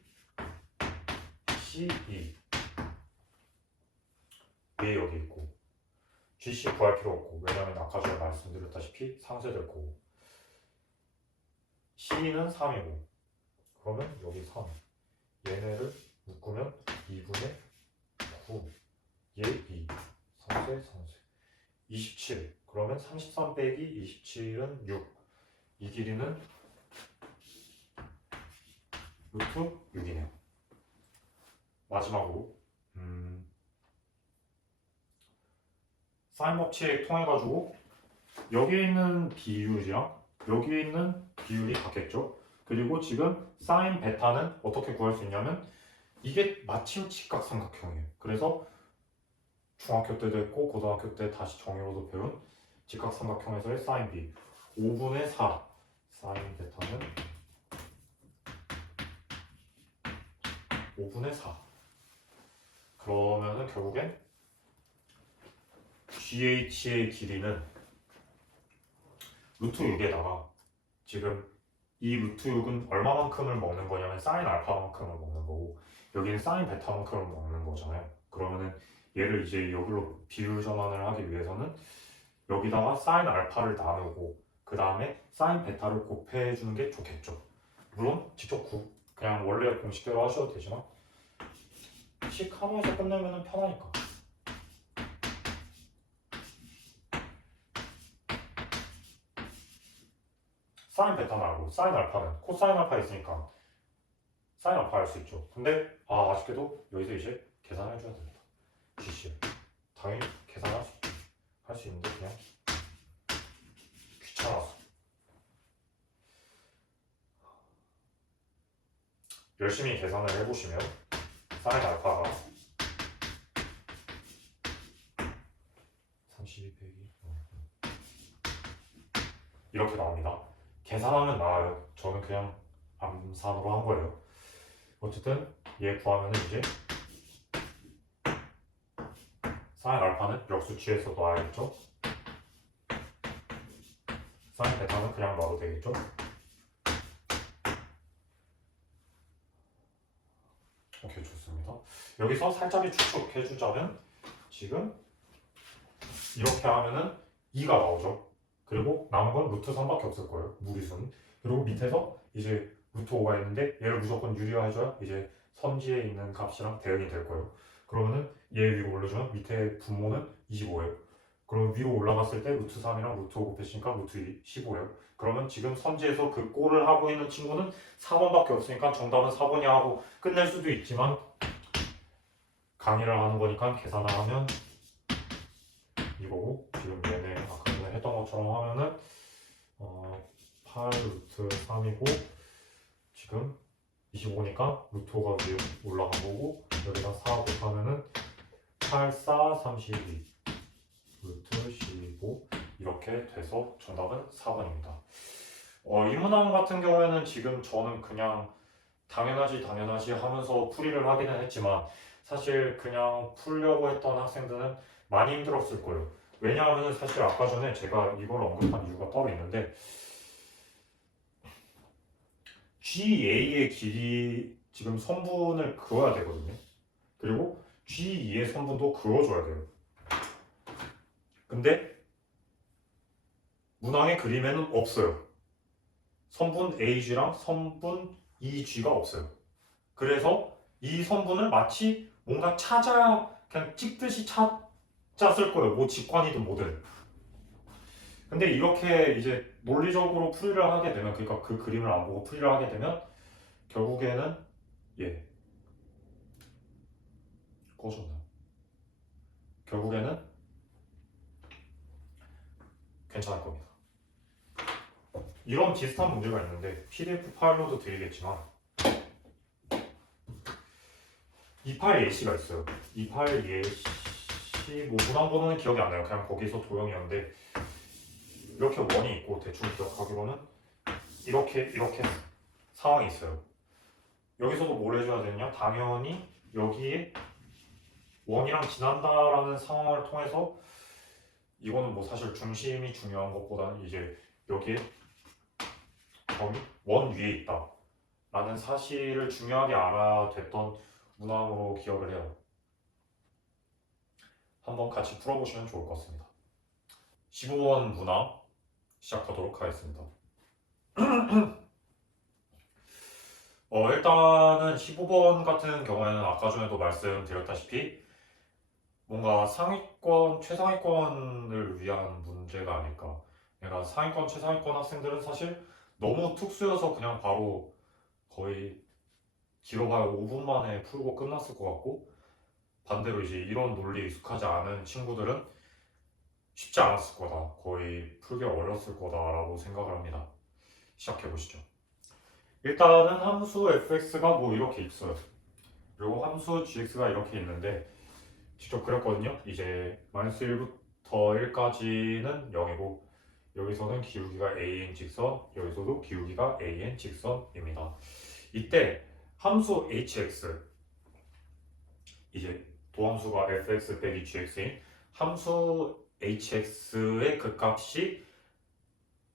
CE 얘 여기 있고 GC 구할 필요 없고 왜냐면 아까 전에 말씀드렸다시피 상쇄될 거고 C는 3이고 그러면 여기 3 얘네를 묶으면 2분의 9 얘 2 상쇄 27 그러면 33 빼기 27은 6 이 길이는 루트 6이네요. 마지막으로 사인 법칙 통해 가지고 여기 있는 비율이랑 여기 있는 비율이 같겠죠. 그리고 지금 사인 베타는 어떻게 구할 수 있냐면 이게 마침 직각삼각형이에요. 그래서 중학교 때도 했고 고등학교 때 다시 정의로도 배운 직각삼각형에서의 사인 b 5분의 4 사인 베타는 5분의 4 그러면은 결국엔 GH의 길이는 루트 6에다가 지금 이 루트 6은 얼마만큼을 먹는 거냐면 사인 알파만큼을 먹는 거고 여기는 사인 베타만큼을 먹는 거잖아요. 그러면은 얘를 이제 여기로 비율 전환을 하기 위해서는 여기다가 사인 알파를 나누고 그 다음에 사인 베타를 곱해 주는 게 좋겠죠. 물론 직접 그냥 원래 공식대로 하셔도 되지만 식 하나에서 끝내면 편하니까. 사인 베타는 알고 사인 알파는 코사인 알파 있으니까 사인 알파 할 수 있죠. 근데 아쉽게도 여기서 이제 계산해 줘야 됩니다. GC 당연히 계산할 수 있는데 그냥 귀찮아서 열심히 계산을 해보시면 사인 알파가 32 빼기 이렇게 나옵니다. 계산하면 나와요. 저는 그냥 암산으로 한 거예요. 어쨌든 얘 구하면 이제 사인 알파는 역수 G에서 놔야겠죠. 사인 베타는 그냥 놔도 되겠죠. 오케이, 좋습니다. 여기서 살짝의 추측해주자면 지금 이렇게 하면은 2가 나오죠. 그리고 남은 건 루트 3밖에 없을 거예요. 무리수는. 그리고 밑에서 이제 루트 5가 있는데 얘를 무조건 유리화해줘야 이제 선지에 있는 값이랑 대응이 될 거예요. 그러면은 얘 위로 올려주면 밑에 분모는 25예요. 그럼 위로 올라갔을 때 루트 3이랑 루트 5 곱했으니까 루트 15예요. 그러면 지금 선지에서 그 꼴을 하고 있는 친구는 4번밖에 없으니까 정답은 4번이야 하고 끝낼 수도 있지만 강의를 하는 거니까 계산을 하면 이거고 지금 얘네 아까 전에 했던 것처럼 하면은 8 루트 3이고 지금 25니까 루트 5가 위에 올라간 거고 여기다 4 곱하면은 8, 4, 32 루트 15 이렇게 돼서 정답은 4번입니다. 이 문항 같은 경우에는 지금 저는 그냥 당연하지 하면서 풀이를 하기는 했지만 사실 그냥 풀려고 했던 학생들은 많이 힘들었을 거예요. 왜냐하면 사실 아까 전에 제가 이걸 언급한 이유가 따로 있는데 GA의 길이 지금 선분을 그어야 되거든요. 그리고 G2의 선분도 그어줘야 돼요. 근데 문항의 그림에는 없어요. 선분 AG랑 선분 EG가 없어요. 그래서 이 선분을 마치 뭔가 그냥 찍듯이 찾았을 거예요. 뭐 직관이든 뭐든. 근데 이렇게 이제 논리적으로 풀이를 하게 되면, 그러니까 그 그림을 안 보고 풀이를 하게 되면 결국에는 꺼졌나요? 결국에는 괜찮을 겁니다. 이런 비슷한 문제가 있는데 PDF 파일로도 드리겠지만 28AC가 있어요. 28AC 뭐 문항 번호는 기억이 안 나요. 그냥 거기서 도형이었는데 이렇게 원이 있고 대충 기억하기로는 이렇게 상황이 있어요. 여기서도 뭘 해줘야 되느냐? 당연히 여기에 원이랑 지난다라는 상황을 통해서 이거는 뭐 사실 중심이 중요한 것보다는 이제 여기에 점이 원 위에 있다 라는 사실을 중요하게 알아뒀던 문항으로 기억을 해요. 한번 같이 풀어보시면 좋을 것 같습니다. 15번 문항 시작하도록 하겠습니다. 일단은 15번 같은 경우에는 아까 전에도 말씀드렸다시피 뭔가 상위권, 최상위권을 위한 문제가 아닐까. 그러니까 상위권, 최상위권 학생들은 사실 너무 특수여서 그냥 바로 거의 길어봐야 5분 만에 풀고 끝났을 것 같고 반대로 이제 이런 논리에 익숙하지 않은 친구들은 쉽지 않았을 거다. 거의 풀기 어려웠을 거다라고 생각을 합니다. 시작해 보시죠. 일단은 함수 fx가 뭐 이렇게 있어요. 그리고 함수 gx가 이렇게 있는데 직접 그렸거든요. 이제 마이너스 1부터 1까지는 0이고 여기서는 기울기가 a인 직선, 여기서도 기울기가 a인 직선입니다. 이때 함수 hx, 이제 도함수가 fx 빼기 gx인 함수 hx의 극값이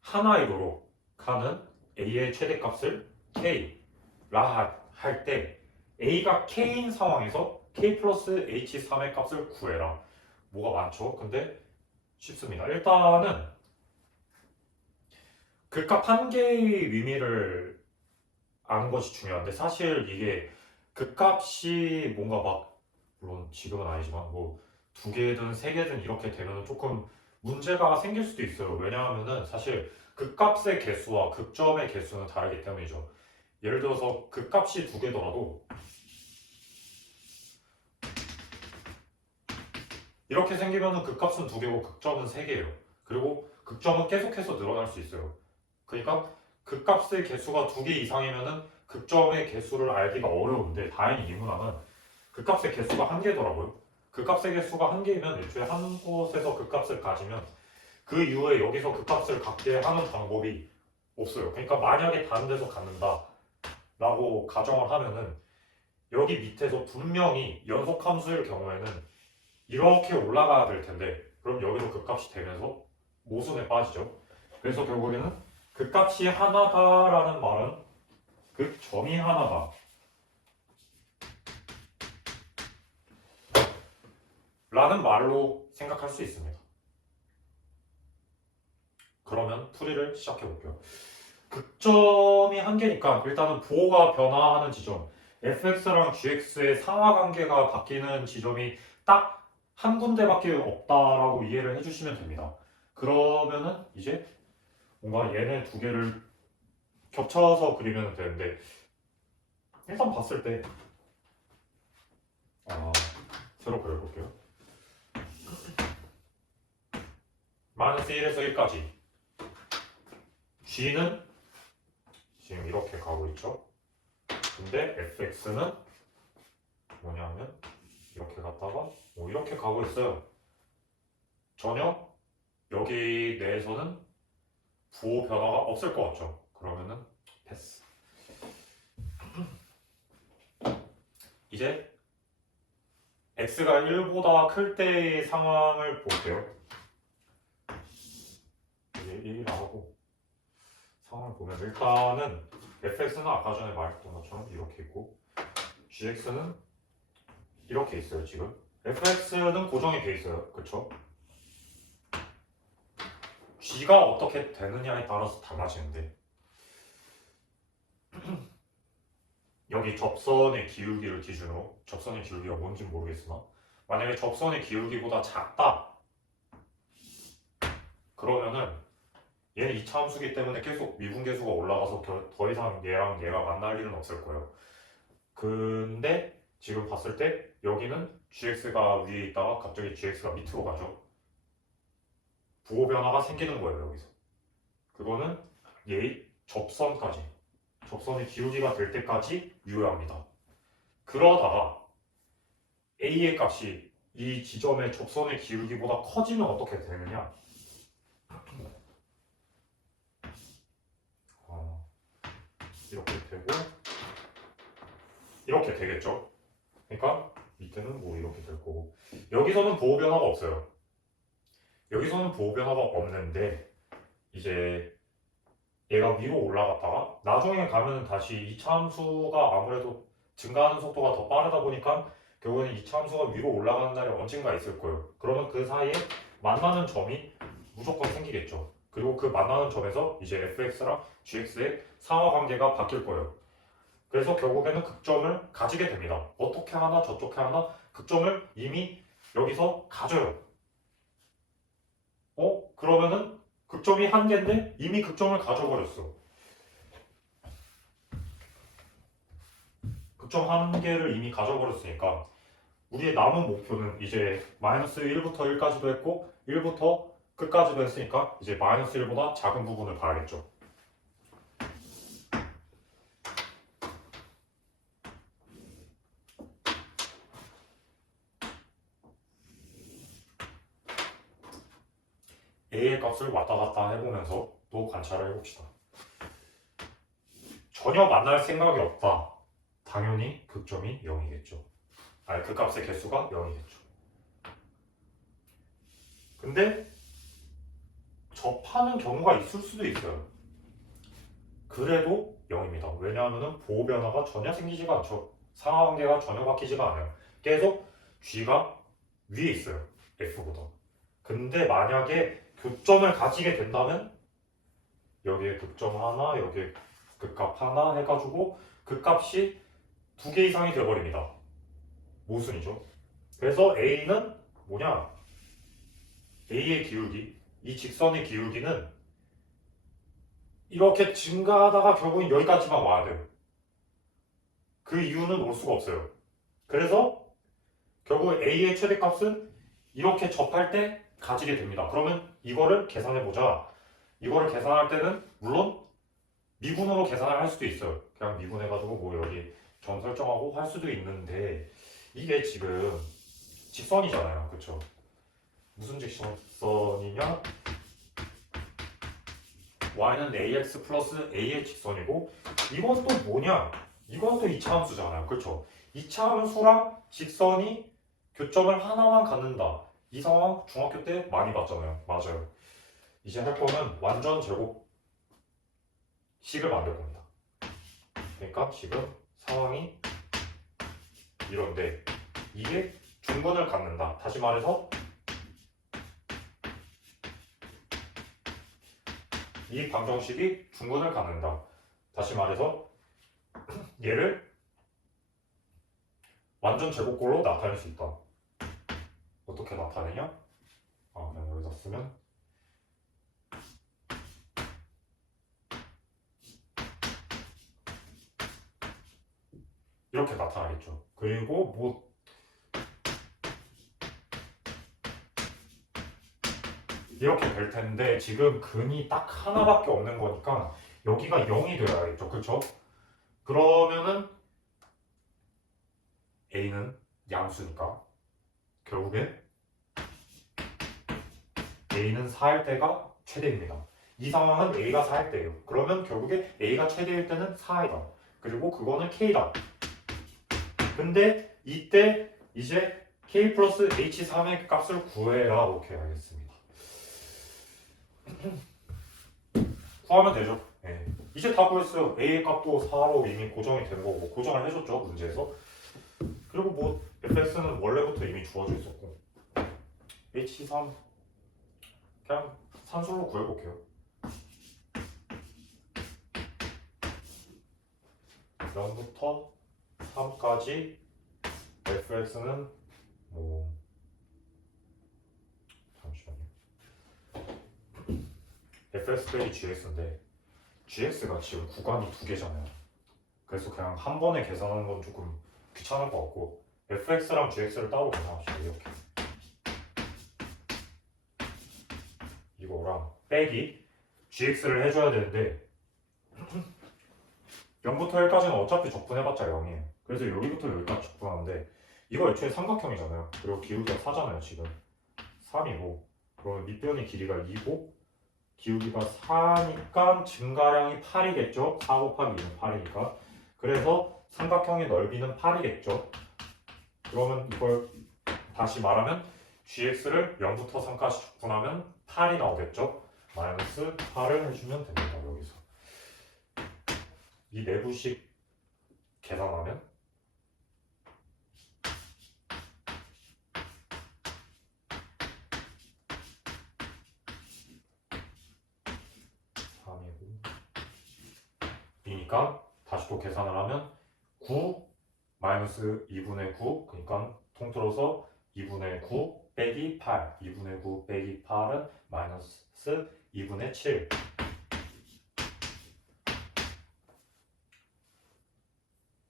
하나이도록 하는 a의 최대값을 k라 할 때 a가 k인 상황에서 k 플러스 h3의 값을 구해라. 뭐가 많죠? 근데 쉽습니다. 일단은 극값 한 개의 의미를 아는 것이 중요한데 사실 이게 극값이 뭔가 막 물론 지금은 아니지만 뭐 두 개든 세 개든 이렇게 되면 조금 문제가 생길 수도 있어요. 왜냐하면은 사실 극값의 개수와 극점의 개수는 다르기 때문이죠. 예를 들어서 극값이 두 개더라도 이렇게 생기면은 극값은 두 개고 극점은 세 개예요. 그리고 극점은 계속해서 늘어날 수 있어요. 그러니까 극값의 개수가 두 개 이상이면은 극점의 개수를 알기가 어려운데 다행히 이 문항은 극값의 개수가 한 개더라고요. 극값의 개수가 한 개이면 애초에 한 곳에서 극값을 가지면 그 이후에 여기서 극값을 갖게 하는 방법이 없어요. 그러니까 만약에 다른 데서 갖는다 라고 가정을 하면은 여기 밑에서 분명히 연속함수일 경우에는 이렇게 올라가야 될 텐데 그럼 여기서 극값이 되면서 모순에 빠지죠. 그래서 결국에는 극값이 하나다라는 말은 극점이 하나다 라는 말로 생각할 수 있습니다. 그러면 풀이를 시작해 볼게요. 극점이 한 개니까 일단은 부호가 변화하는 지점 fx랑 gx의 상하관계가 바뀌는 지점이 딱 한 군데밖에 없다라고 이해를 해주시면 됩니다. 그러면은 이제 뭔가 얘네 두 개를 겹쳐서 그리면 되는데 일단 봤을 때 새로 그려볼게요. 마이너스 1에서 1까지 g는 지금 이렇게 가고 있죠. 근데 fx는 뭐냐면 이렇게 갔다가 뭐 이렇게 가고 있어요. 전혀 여기 내에서는 부호 변화가 없을 것 같죠. 그러면은 패스. 이제 x가 1보다 클 때의 상황을 볼게요. 이제 1이라고 상황을 보면 일단은 fx는 아까 전에 말했던 것처럼 이렇게 있고 gx는 이렇게 있어요. 지금 fx는 고정이 돼 있어요. 그쵸? g가 어떻게 되느냐에 따라서 달라지는데 여기 접선의 기울기를 기준으로 접선의 기울기가 뭔지 모르겠으나 만약에 접선의 기울기보다 작다 그러면은 얘는 이차 함수기 때문에 계속 미분계수가 올라가서 더 이상 얘랑 얘가 만날 일은 없을 거예요. 근데 지금 봤을 때 여기는 gx가 위에 있다가 갑자기 gx가 밑으로 가죠. 부호 변화가 생기는 거예요. 여기서 그거는 얘의 접선까지 접선의 기울기가 될 때까지 유효합니다. 그러다가 a의 값이 이 지점의 접선의 기울기보다 커지면 어떻게 되느냐 이렇게 되고 이렇게 되겠죠. 그러니까 밑에는 뭐 이렇게 될 거고 여기서는 부호 변화가 없어요. 여기서는 부호 변화가 없는데 이제 얘가 위로 올라갔다가 나중에 가면 다시 2차 함수가 아무래도 증가하는 속도가 더 빠르다 보니까 결국에는 2차 함수가 위로 올라가는 날이 언젠가 있을 거예요. 그러면 그 사이에 만나는 점이 무조건 생기겠죠. 그리고 그 만나는 점에서 이제 fx랑 gx의 상하관계가 바뀔 거예요. 그래서 결국에는 극점을 가지게 됩니다. 어떻게 하나 저쪽에 하나 극점을 이미 여기서 가져요. 그러면은 극점이 한 개인데 이미 극점을 가져버렸어. 극점 한 개를 이미 가져버렸으니까 우리의 남은 목표는 이제 마이너스 1부터 1까지도 했고 1부터 끝까지도 했으니까 이제 마이너스 1보다 작은 부분을 봐야겠죠. A의 값을 왔다 갔다 해보면서 또 관찰을 해봅시다. 전혀 만날 생각이 없다. 당연히 극점이 0이겠죠. 아니, 그 값의 개수가 0이겠죠. 근데 접하는 경우가 있을 수도 있어요. 그래도 0입니다. 왜냐하면 보호 변화가 전혀 생기지가 않죠. 상하관계가 전혀 바뀌지가 않아요. 계속 G가 위에 있어요. F보다. 근데 만약에 교점을 가지게 된다면 여기에 극점 하나, 여기에 극값 하나 해가지고 그 값이 2개 이상이 되어버립니다. 모순이죠. 그래서 A는 뭐냐? A의 기울기, 이 직선의 기울기는 이렇게 증가하다가 결국은 여기까지만 와야 돼요. 그 이유는 올 수가 없어요. 그래서 결국 A의 최대값은 이렇게 접할 때 가지게 됩니다. 그러면 이거를 계산해보자. 이거를 계산할 때는 물론 미분으로 계산을 할 수도 있어요. 그냥 미분해가지고 뭐 여기 점 설정하고 할 수도 있는데 이게 지금 직선이잖아요. 그쵸? 무슨 직선이냐? y는 ax 플러스 a의 직선이고 이건 또 뭐냐? 이건 또 2차 함수잖아요. 그렇죠? 2차 함수랑 직선이 교점을 하나만 갖는다. 이 상황 중학교 때 많이 봤잖아요. 맞아요. 이제 할 거는 완전 제곱식을 만들 겁니다. 그러니까 지금 상황이 이런데 이게 중근을 갖는다. 다시 말해서 이 방정식이 중근을 갖는다. 다시 말해서 얘를 완전 제곱꼴로 나타낼 수 있다. 어떻게 나타내냐? 그냥 여기다 쓰면 이렇게 나타나겠죠. 그리고 뭐 이렇게 될 텐데 지금 근이 딱 하나밖에 없는 거니까 여기가 0이 되어야겠죠. 그렇죠? 그러면은 A는 양수니까 결국엔 A는 4일 때가 최대입니다. 이 상황은 A가 4일 때예요. 그러면 결국에 A가 최대일 때는 4이다. 그리고 그거는 K다. 근데 이때 이제 K 플러스 H3의 값을 구해라. 오케이, 알겠습니다. 구하면 되죠. 네. 이제 다 구했어요. A의 값도 4로 이미 고정이 된 거고 고정을 해줬죠. 문제에서. 그리고 뭐 fx는 원래부터 이미 주어져 있었고 H3 그냥 산술로 구해볼게요. 0부터 3까지 fx는 뭐 잠시만요. fx 빼기 gx인데 gx가 지금 구간이 2개잖아요. 그래서 그냥 한 번에 계산하는 건 조금 귀찮을 것 같고 fx랑 gx를 따로 계산합시다. 이렇게 이거랑 빼기 gx를 해줘야 되는데 0부터 1까지는 어차피 적분해봤자 0이에요. 그래서 여기부터 여기까지 적분하는데 이거 애초에 삼각형이잖아요. 그리고 기울기가 4잖아요. 지금 3이고 그러면 밑변의 길이가 2고 기울기가 4니까 증가량이 8이겠죠. 4 곱하기 2는 8이니까. 그래서 삼각형의 넓이는 8이겠죠. 그러면 이걸 다시 말하면 gx를 0부터 3까지 적분하면 8이 나오겠죠. 마이너스 8을 해주면 됩니다. 여기서 이 내부식 계산하면 이니까 다시 또 계산을 하면 9 마이너스 2분의 9 그러니까 통틀어서 2분의 9 빼기 8 2분의 9 빼기 8은 마이너스 2분의 7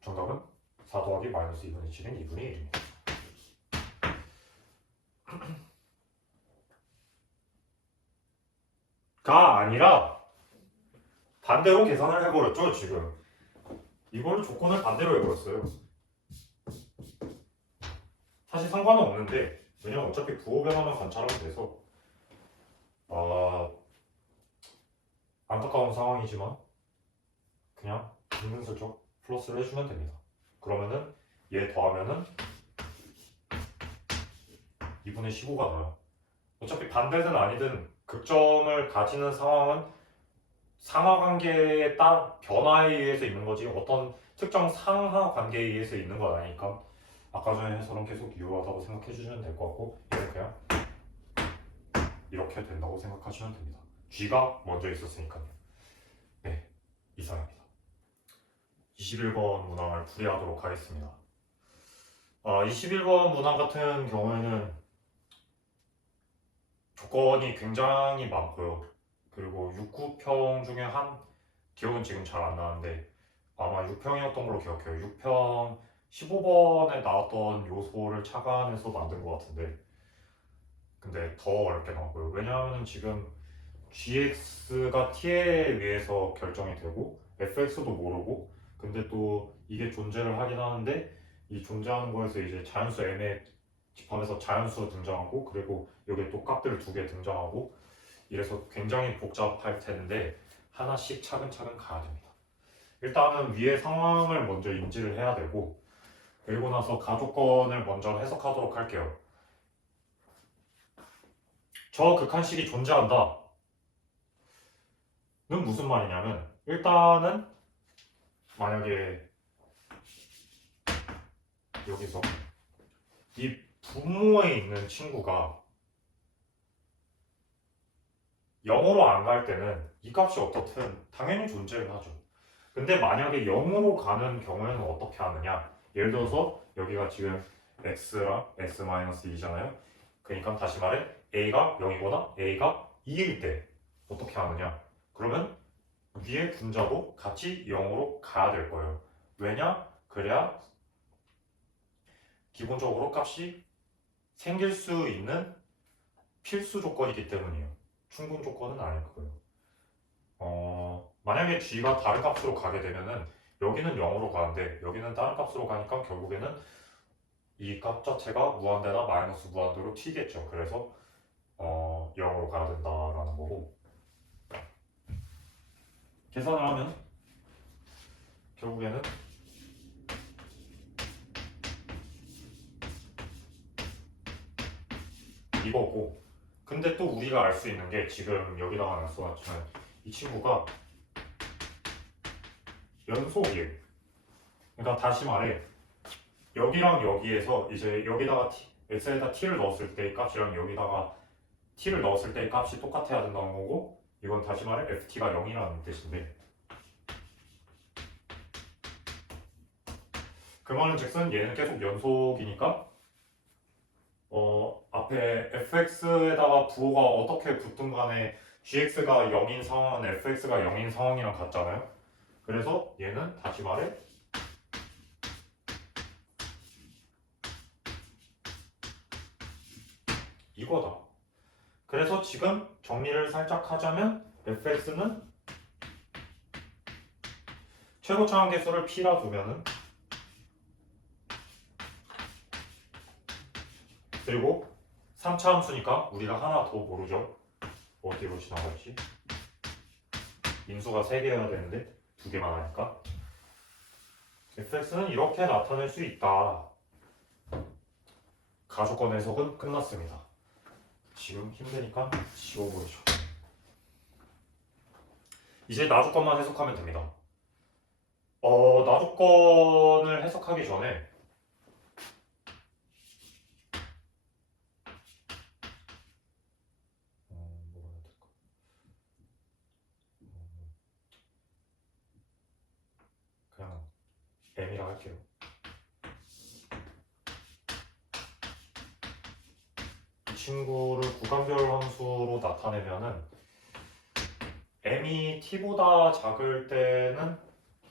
정답은 4 더하기 마이너스 2분의 7은 2분의 1입니다. 가 아니라 반대로 계산을 해버렸죠. 지금 이걸 조건을 반대로 해버렸어요. 사실 상관은 없는데 왜냐면 어차피 부호 변화만 관찰하면 돼서 안타까운 상황이지만 그냥 은근슬쩍 플러스를 해주면 됩니다. 그러면은 얘 더하면은 2분의 15가 나와요. 어차피 반대든 아니든 극점을 가지는 상황은 상하관계에 따라 변화에 의해서 있는 거지 어떤 특정 상하관계에 의해서 있는 건 아니니까 아까 전에 해서는 계속 유효하다고 생각해 주시면 될 것 같고 얘는 그냥 이렇게 된다고 생각하시면 됩니다. G가 먼저 있었으니까요. 네, 이상입니다. 21번 문항을 풀이하도록 하겠습니다. 21번 문항 같은 경우에는 조건이 굉장히 많고요. 그리고 6, 9평 중에 한 기억은 지금 잘 안 나는데 아마 6평이었던 걸로 기억해요. 6평 15번에 나왔던 요소를 착안해서 만든 것 같은데 근데 더 어렵게 나왔고요. 왜냐하면 지금 gx가 t에 의해서 결정이 되고 fx도 모르고 근데 또 이게 존재를 하긴 하는데 이 존재하는 거에서 이제 자연수 m의 집합에서 자연수가 등장하고 그리고 여기에 또 값들 2개 등장하고 이래서 굉장히 복잡할 텐데 하나씩 차근차근 가야 됩니다. 일단은 위의 상황을 먼저 인지를 해야 되고 그리고 나서 가조건을 먼저 해석하도록 할게요. 저 극한식이 존재한다 는 무슨 말이냐면 일단은 만약에 여기서 이 분모에 있는 친구가 0으로 안 갈 때는 이 값이 어떻든 당연히 존재를 하죠. 근데 만약에 0으로 가는 경우에는 어떻게 하느냐 예를 들어서 여기가 지금 x랑 x-2잖아요. 그러니까 다시 말해 a가 0이거나 a가 2일 때 어떻게 하느냐 그러면 위의 분자도 같이 0으로 가야 될 거예요. 왜냐? 그래야 기본적으로 값이 생길 수 있는 필수 조건이기 때문이에요. 충분 조건은 아닐 거예요. 만약에 g가 다른 값으로 가게 되면은 여기는 0으로 가는데 여기는 다른 값으로 가니까 결국에는 이 값 자체가 무한대나 마이너스 무한대로 튀겠죠. 그래서 0으로 가야 된다라는 거고 계산을 하면 결국에는 이거고 근데 또 우리가 알 수 있는 게 지금 여기다가 안 써놨지만 이 친구가 연속이에요. 그러니까 다시 말해 여기랑 여기에서 이제 여기다가 x에다 t를 넣었을 때 값이랑 여기다가 t를 넣었을 때 값이 똑같아야 된다는 거고 이건 다시 말해 ft가 0이라는 뜻인데 그 말은 즉슨 얘는 계속 연속이니까 앞에 fx에다가 부호가 어떻게 붙든 간에 gx가 0인 상황은 fx가 0인 상황이랑 같잖아요. 그래서 얘는 다시 말해 이거다. 그래서 지금 정리를 살짝 하자면 fx는 최고차항 계수를 p라 두면은 그리고 3차 함수니까 우리가 하나 더 모르죠. 어디로 지나갈지. 인수가 3개여야 되는데 2개만 하니까 fx는 이렇게 나타낼 수 있다. 가조건 해석은 끝났습니다. 지금 힘드니까 지워버리죠. 이제 나조건만 해석하면 됩니다. 나조건을 해석하기 전에 뭐가 해야 될까? 그냥 m이라 할게요. 이 친구를 구간별 함수로 나타내면은 m이 t보다 작을 때는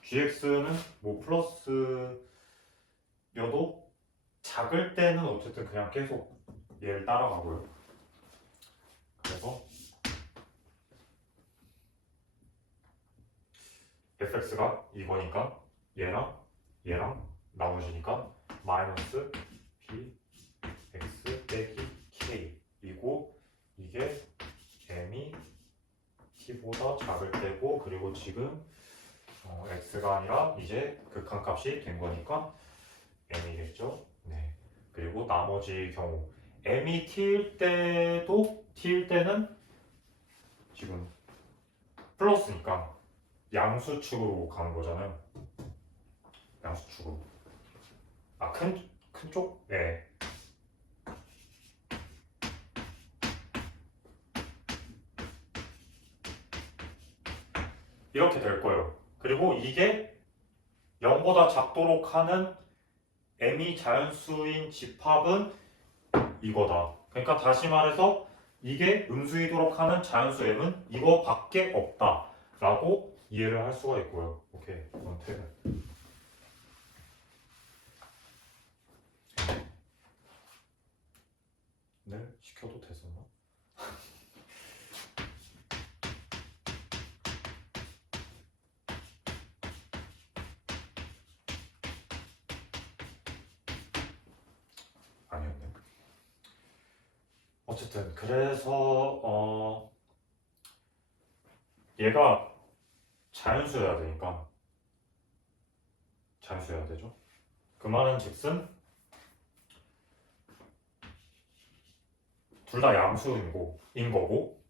gx는 뭐 플러스여도 작을 때는 어쨌든 그냥 계속 얘를 따라가고요. 그래서 fx가 이거니까 얘랑 나머지니까 마이너스 b x 빼기 k 이고 이게 m이 t보다 작을 때고 그리고 지금 x가 아니라 이제 극한값이 된 거니까 m이겠죠. 네. 그리고 나머지 경우 m이 t일 때는 지금 플러스니까 양수축으로 가는 거잖아요. 양수축으로. 아, 큰 쪽? 네. 이렇게 될 거예요. 그리고 이게 0보다 작도록 하는 m이 자연수인 집합은 이거다. 그러니까 다시 말해서 이게 음수이도록 하는 자연수 m은 이거밖에 없다 라고 이해를 할 수가 있고요. 오케이, 이건 퇴근. 네, 시켜도 됐었나? 아니었네. 어쨌든 그래서 얘가 자연수여야 되니까 자연수여야 되죠. 그 말은 즉슨 둘 다 양수인 거고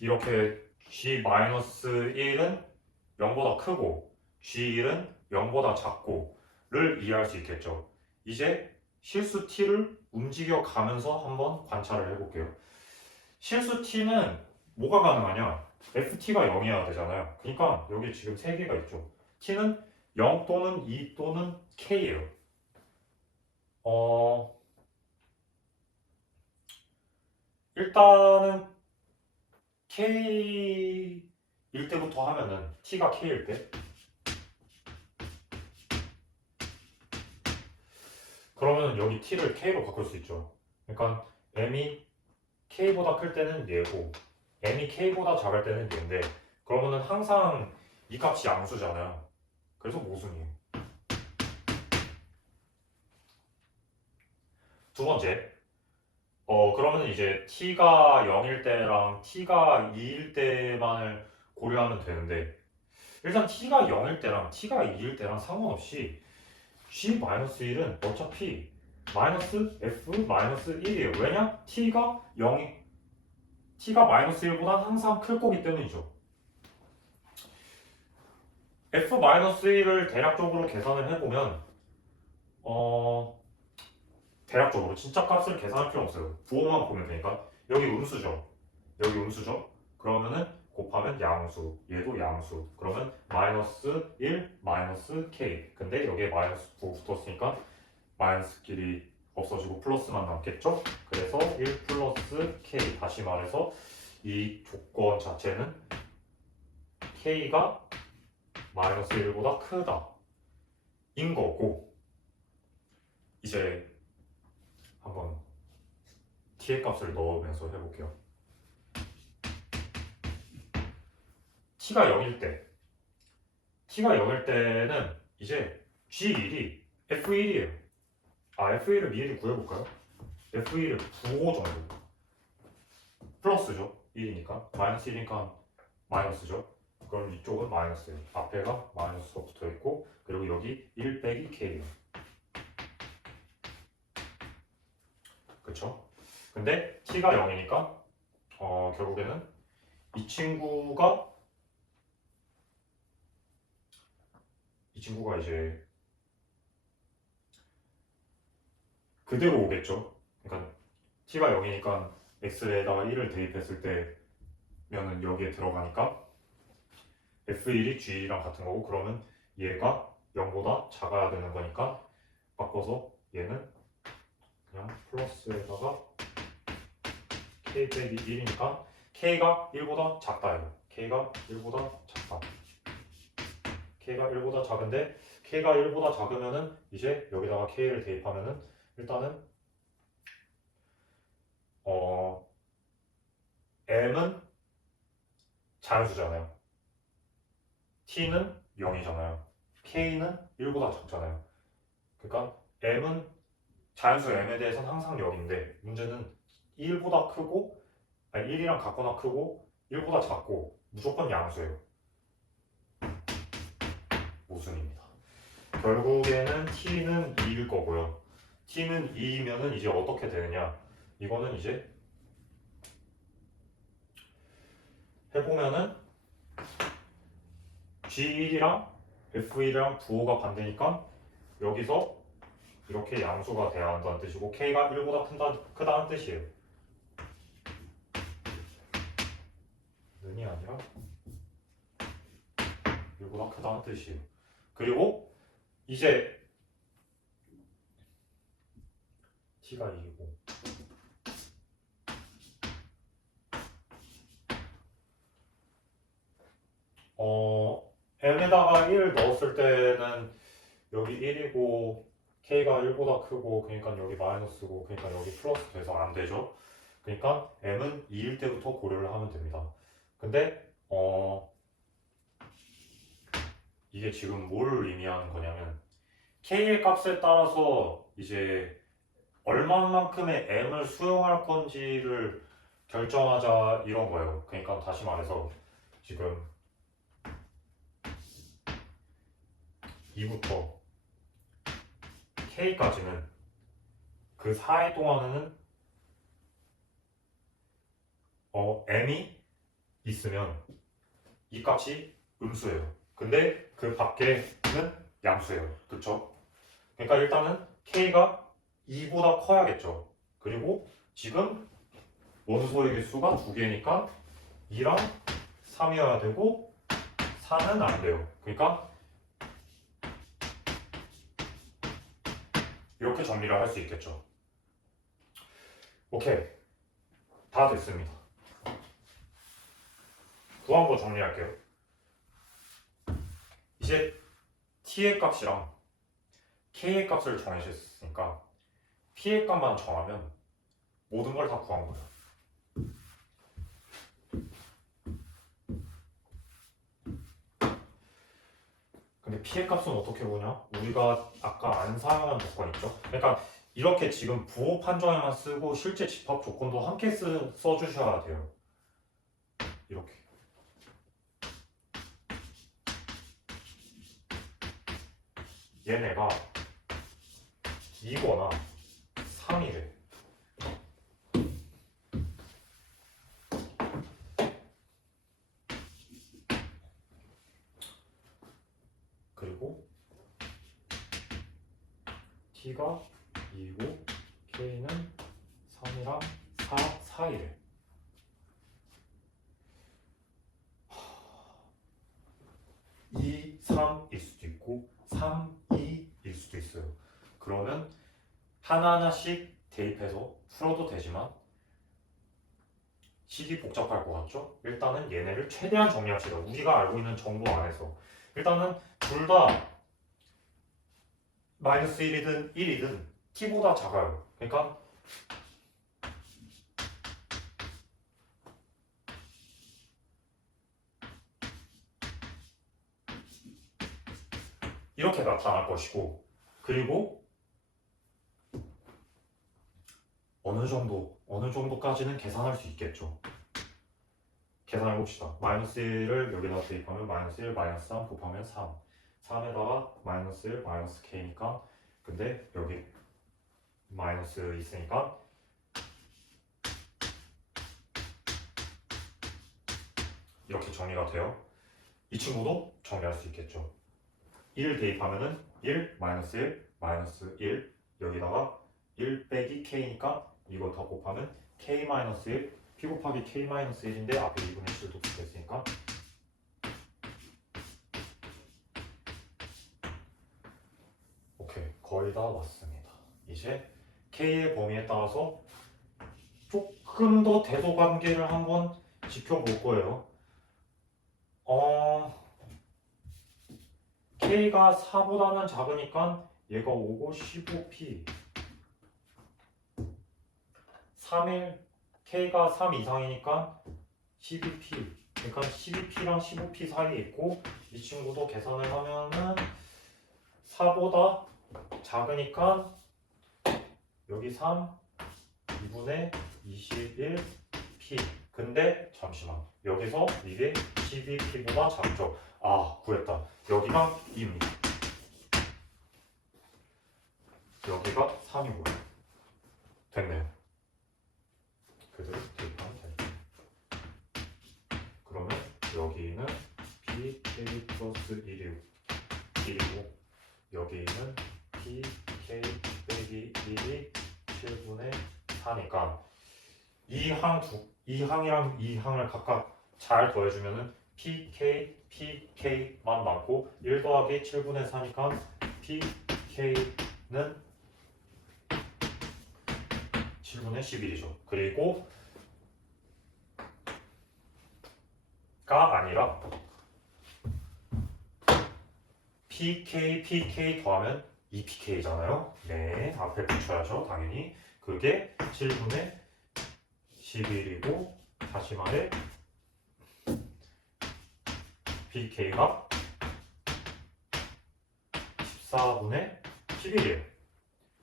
이렇게 G-1은 0보다 크고 G1은 0보다 작고를 이해할 수 있겠죠. 이제 실수 t를 움직여 가면서 한번 관찰을 해볼게요. 실수 t는 뭐가 가능하냐? ft가 0이어야 되잖아요. 그러니까 여기 지금 3개가 있죠. t는 0 또는 2 또는 k예요. 일단은 k일 때부터 하면은 t가 k일 때 그러면 여기 t를 k로 바꿀 수 있죠. 그러니까 m이 k보다 클 때는 얘고 m이 k보다 작을 때는 얘인데 그러면은 항상 이 값이 양수잖아요. 그래서 모순이에요. 두 번째, 그러면 이제 t가 0일 때랑 t가 2일 때만을 고려하면 되는데 일단 t가 0일 때랑 t가 2일 때랑 상관없이 G-1은 어차피 마이너스 F-1이에요. 왜냐? t가 1보다 항상 클 거기 때문이죠. F-1을 대략적으로 계산을 해보면 대략적으로 진짜 값을 계산할 필요 없어요. 부호만 보면 되니까 여기 음수죠. 그러면은 곱하면 양수, 얘도 양수. 그러면 마이너스 1, 마이너스 k. 근데 여기에 마이너스 9 붙었으니까 마이너스끼리 없어지고 플러스만 남겠죠? 그래서 1 플러스 k. 다시 말해서 이 조건 자체는 k가 마이너스 1보다 크다 인 거고 이제 한번 t의 값을 넣으면서 해볼게요. t가 0일 때는 이제 G1이 F1이에요. F1을 미리 구해볼까요? F1을 9호 정도. 플러스죠. 1이니까. 마이너스 1이니까 마이너스죠. 그럼 이쪽은 마이너스예요. 앞에가 마이너스가 붙어있고 그리고 여기 1 빼기 k예요. 그쵸? 근데 t가 0이니까 결국에는 이 친구가 이제 그대로 오겠죠. 그러니까 t가 0이니까 x에다가 1을 대입했을 때면은 여기에 들어가니까 f1이 g랑 같은 거고 그러면 얘가 0보다 작아야 되는 거니까 바꿔서 얘는 그냥 플러스에다가 k 빼기 1이니까 k가 1보다 작다예요. k가 1보다 작다. k가 1보다 작은데 k가 1보다 작으면은 이제 여기다가 k를 대입하면은 일단은 m은 자연수잖아요. t는 0이잖아요. k는 1보다 작잖아요. 그러니까 m은 자연수 m에 대해서는 항상 0인데 문제는 1보다 크고 아니 1이랑 같거나 크고 1보다 작고 무조건 양수예요. 모순입니다. 결국에는 t는 2일 거고요. t는 2이면은 이제 어떻게 되느냐? 이거는 이제 해보면은 G1이랑 F1이랑 부호가 반대니까 여기서 이렇게 양수가 돼야 한다는 뜻이고 K가 1보다 크다는 뜻이에요. 는이 아니라 1보다 크다는 뜻이에요. 그리고 이제 T가 2이고 M에다가 1 넣었을 때는 여기 1이고 K가 1보다 크고 그러니까 여기 마이너스고 그러니까 여기 플러스 돼서 안 되죠. 그러니까 M은 2일 때부터 고려를 하면 됩니다. 근데 이게 지금 뭘 의미하는 거냐면 K의 값에 따라서 이제 얼마만큼의 M을 수용할 건지를 결정하자 이런 거예요. 그러니까 다시 말해서 지금 2부터 K까지는 그 사이 동안에는 M이 있으면 이 값이 음수예요. 근데 그 밖에는 양수예요. 그쵸? 그러니까 일단은 K가 2보다 커야겠죠. 그리고 지금 원소의 개수가 2개니까 2랑 3이어야 되고 4는 안 돼요. 그러니까 이렇게 정리를 할 수 있겠죠. 오케이. 다 됐습니다. 구한 거 정리할게요. 이제 t의 값이랑 k의 값을 정해주셨으니까 p의 값만 정하면 모든 걸 다 구한 거예요. 근데 p의 값은 어떻게 보냐? 우리가 아까 안 사용한 조건 있죠? 그러니까 이렇게 지금 부호 판정에만 쓰고 실제 집합 조건도 함께 써주셔야 돼요. 이렇게. 얘네가 2거나 3이래. 그리고 t가 2고 k는 3이랑 4이래. 2, 3일 수도 있고 3, 2일 수도 있어요. 그러면 하나하나씩 대입해서 풀어도 되지만 식이 복잡할 것 같죠? 일단은 얘네를 최대한 정리합시다. 우리가 알고 있는 정보 안에서 일단은 둘 다 마이너스 1이든 1이든 t보다 작아요. 그러니까 이렇게 나타날 것이고 그리고 어느 정도까지는 계산할 수 있겠죠. 계산해 봅시다. 마이너스 1을 여기다 대입하면 마이너스 1, 마이너스 3 곱하면 3 3에다가 마이너스 1, 마이너스 k니까 근데 여기 마이너스 있으니까 이렇게 정리가 돼요. 이 친구도 정리할 수 있겠죠. 1을 대입하면은 1, 마이너스 1, 마이너스 1 여기다가 1 빼기 k니까 이거 더 곱하면 k 마이너스 1 p 곱하기 k 마이너스 1인데 앞에 2분의 1도 붙어있으니까 오케이 거의 다 왔습니다. 이제 k의 범위에 따라서 조금 더 대소 관계를 한번 지켜볼 거예요. K가 4보다는 작으니까 얘가 5고 15P 3일 K가 3 이상이니까 12P 그러니까 12P랑 15P 사이에 있고 이 친구도 계산을 하면은 4보다 작으니까 여기 3, 2분의 21p. 근데 잠시만. 여기서 이게 12p보다 작죠. 아, 구했다. 여기가 2입니다. 여기가 3이고요. 됐네요. 그대로 대입하면 돼요. 그러면 여기는 pk 플러스 1이고 여기는 pk 빼기 1이 7분의 4니까 이 항이랑 이 항을 각각 잘 더해주면은 pk만 남고 1 더하기 7분의 4니까 pk는 7분의 11이죠. 그리고 가 아니라 pk 더하면 2pk잖아요. 네, 앞에 붙여야죠. 당연히. 그게 7분의 11이고 다시 말해 pk가 14분의 11이에요.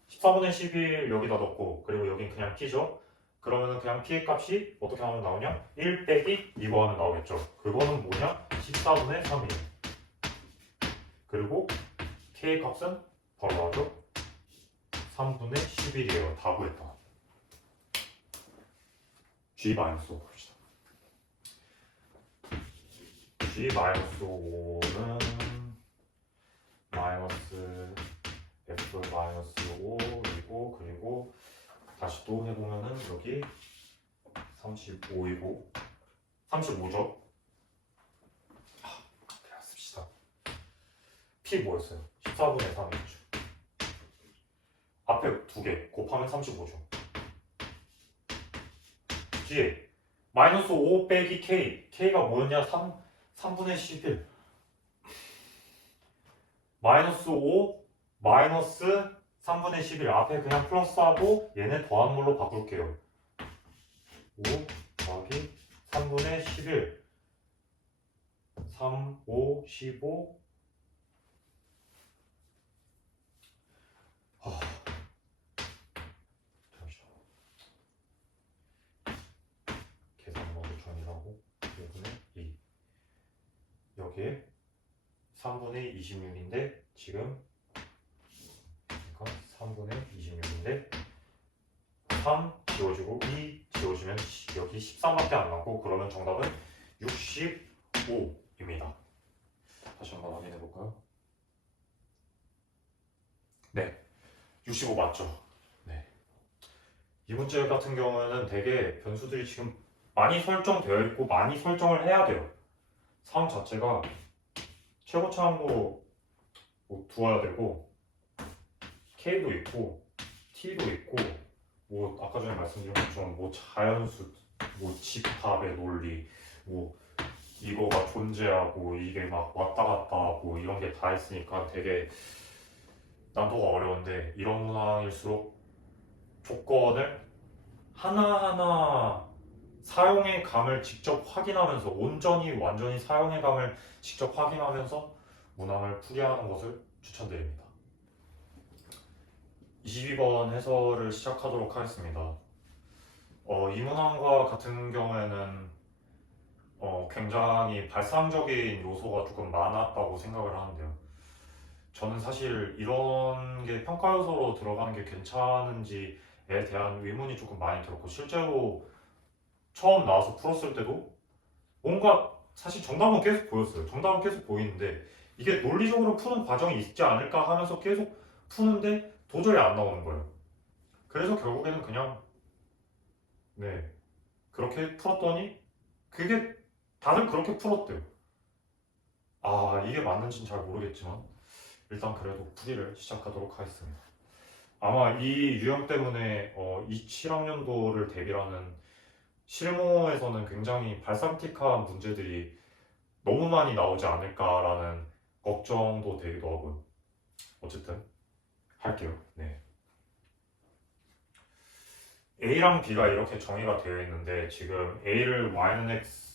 14분의 11 여기다 넣고 그리고 여긴 그냥 p죠. 그러면은 그냥 p의 값이 어떻게 하면 나오냐? 1 빼기 이거 하면 나오겠죠. 그거는 뭐냐? 14분의 3이에요. 그리고 k의 값은 바로 나오죠? 3분의 11이에요. 다 구했다. G-5 봅시다. G-5는 마이너스 F-5이고 그리고 다시 또 해보면은 여기 35이고 35죠? 그냥 씁시다. P 뭐였어요? 14분의 3이었죠. 앞에 두 개 곱하면 35죠. 뒤에 마이너스 5 빼기 K가 뭐였냐? 3분의 11 마이너스 5 마이너스 3분의 11 앞에 그냥 플러스하고 얘네 더한물로 바꿀게요. 5 더하기 3분의 11 3, 5, 15 잠시만 계산 먼저 정리하고 5분의 2 여기에 3분의 26인데 지금 그러니까 3분의 26인데 3 지워지고 2 지워지면 여기 13밖에 안 남고 그러면 정답은 65입니다. 다시 한번 확인해 볼까요? 네, 65 맞죠? 네. 이 문제 같은 경우에는 되게 변수들이 지금 많이 설정되어 있고 많이 설정을 해야 돼요. 상황 자체가 최고차항도 뭐 두어야 되고 K도 있고 T도 있고 뭐 아까 전에 말씀드린 것처럼 뭐 자연수, 뭐 집합의 논리, 뭐 이거가 존재하고 이게 막 왔다 갔다 하고 이런 게 다 있으니까 되게 난도가 어려운데 이런 문항일수록 조건을 하나하나 사용의 감을 직접 확인하면서 온전히 완전히 사용의 감을 직접 확인하면서 문항을 풀이하는 것을 추천드립니다. 22번 해설을 시작하도록 하겠습니다. 이 문항과 같은 경우에는 굉장히 발상적인 요소가 조금 많았다고 생각을 하는데요. 저는 사실 이런 게 평가 요소로 들어가는 게 괜찮은지에 대한 의문이 조금 많이 들었고 실제로 처음 나와서 풀었을 때도 뭔가 사실 정답은 계속 보였어요. 정답은 계속 보이는데 이게 논리적으로 푸는 과정이 있지 않을까 하면서 계속 푸는데 도저히 안 나오는 거예요. 그래서 결국에는 그냥 네 그렇게 풀었더니 그게 다들 그렇게 풀었대요. 아 이게 맞는지는 잘 모르겠지만 일단 그래도 풀이를 시작하도록 하겠습니다. 아마 이 유형 때문에 27학년도를 대비하는 실무에서는 굉장히 발상틱한 문제들이 너무 많이 나오지 않을까라는 걱정도 되기도 하고요. 어쨌든 할게요. 네. A랑 B가 이렇게 정의가 되어 있는데 지금 A를 Y는 X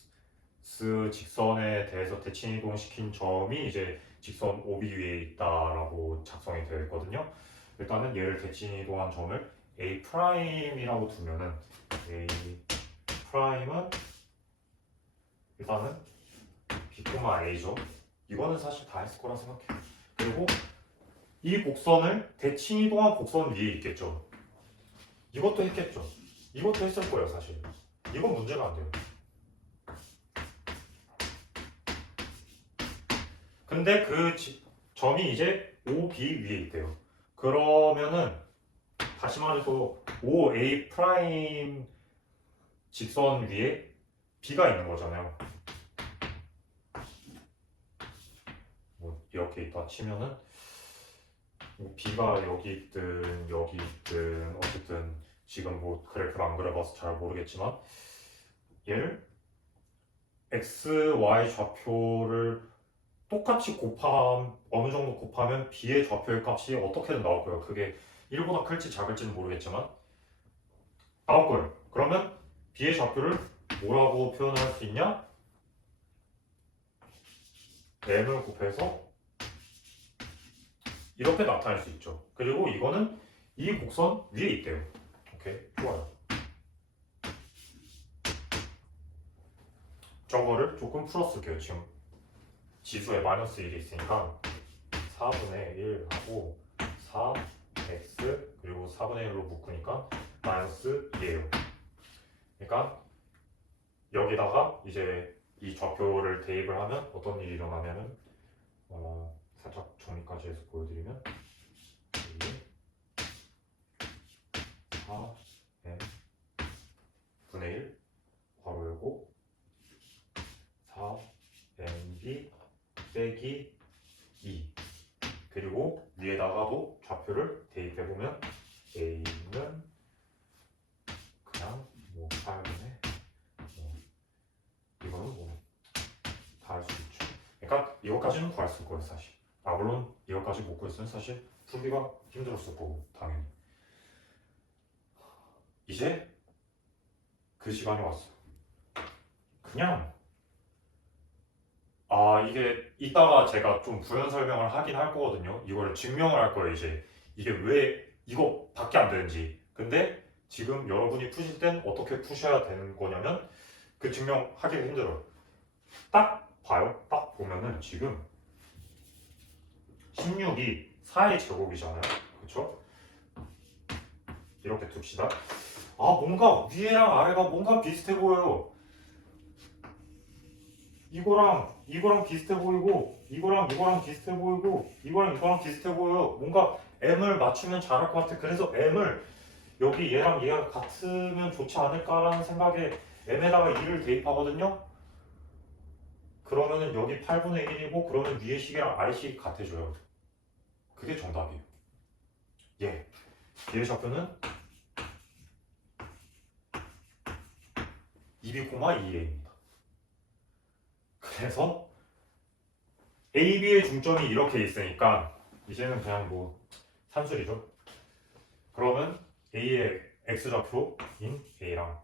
직선에 대해서 대칭 이동시킨 점이 이제 직선 OB 위에 있다라고 작성이 되어 있거든요. 일단은 얘를 대칭 이동한 점을 A 프라임이라고 두면은 A 프라임은 일단은 B, A죠. 이거는 사실 다 했을 거라 생각해요. 그리고 이 곡선을 대칭 이동한 곡선 위에 있겠죠. 이것도 했겠죠. 이것도 했을 거예요, 사실. 이건 문제가 안 돼요. 근데 그 점이 이제 OB 위에 있대요. 그러면은 다시 말해서 OA 프라임 직선 위에 B가 있는 거잖아요. 뭐 이렇게 있다 치면은 B가 여기 있든 여기 있든 어쨌든 지금 뭐 그래프를 안 그려봐서 잘 모르겠지만 얘를 X, Y 좌표를 똑같이 어느 정도 곱하면 B의 좌표의 값이 어떻게든 나올 거예요. 그게 1보다 클지 작을지는 모르겠지만 나올 거예요. 그러면 B의 좌표를 뭐라고 표현할 수 있냐? M을 곱해서 이렇게 나타낼 수 있죠. 그리고 이거는 이 곡선 위에 있대요. 오케이, 좋아요. 저거를 조금 풀어쓸게요. 지금 지수에 마이너스 1이 있으니까 4분의 1하고 4x 그리고 4분의 1로 묶으니까 마이너스 2예요. 그러니까 여기다가 이제 이 좌표를 대입을 하면 어떤 일이 일어나냐면 살짝 정리까지 해서 보여드리면 4n 분의 1 괄호 열고 4nb 빼기 2 그리고 위에다가도 좌표를 대입해보면 a는 그냥 뭐 8분의 이거는 뭐 다 할 수 있죠. 그러니까 이것까지는 구할 수 있을 거예요, 사실. 물론 이것까지 못 구했으면 사실 풀기가 힘들었을 거고 당연히. 이제 그 시간이 왔어요. 그냥 이게 이따가 제가 좀 부연 설명을 하긴 할 거거든요. 이거를 증명을 할 거예요. 이제 이게 왜 이거밖에 안 되는지. 근데 지금 여러분이 푸실 땐 어떻게 푸셔야 되는 거냐면 그 증명하기가 힘들어요. 딱 봐요. 딱 보면은 지금 16이 4의 제곱이잖아요. 그렇죠? 이렇게 둡시다. 뭔가 위에랑 아래가 뭔가 비슷해 보여요. 이거랑 비슷해 보이고 이거랑 비슷해 보이고 이거랑 비슷해 보여요. 뭔가 M을 맞추면 잘할 것 같아. 그래서 M을 여기 얘랑 얘가 같으면 좋지 않을까라는 생각에 M에다가 2를 대입하거든요. 그러면은 여기 8분의 1이고 그러면 위의 식이랑 아래 식이 같아져요. 그게 정답이에요. 예. 얘의 좌표는 2b, 2a입니다. 그래서 A, B의 중점이 이렇게 있으니까 이제는 그냥 뭐 산술이죠. 그러면 A의 x좌표인 A랑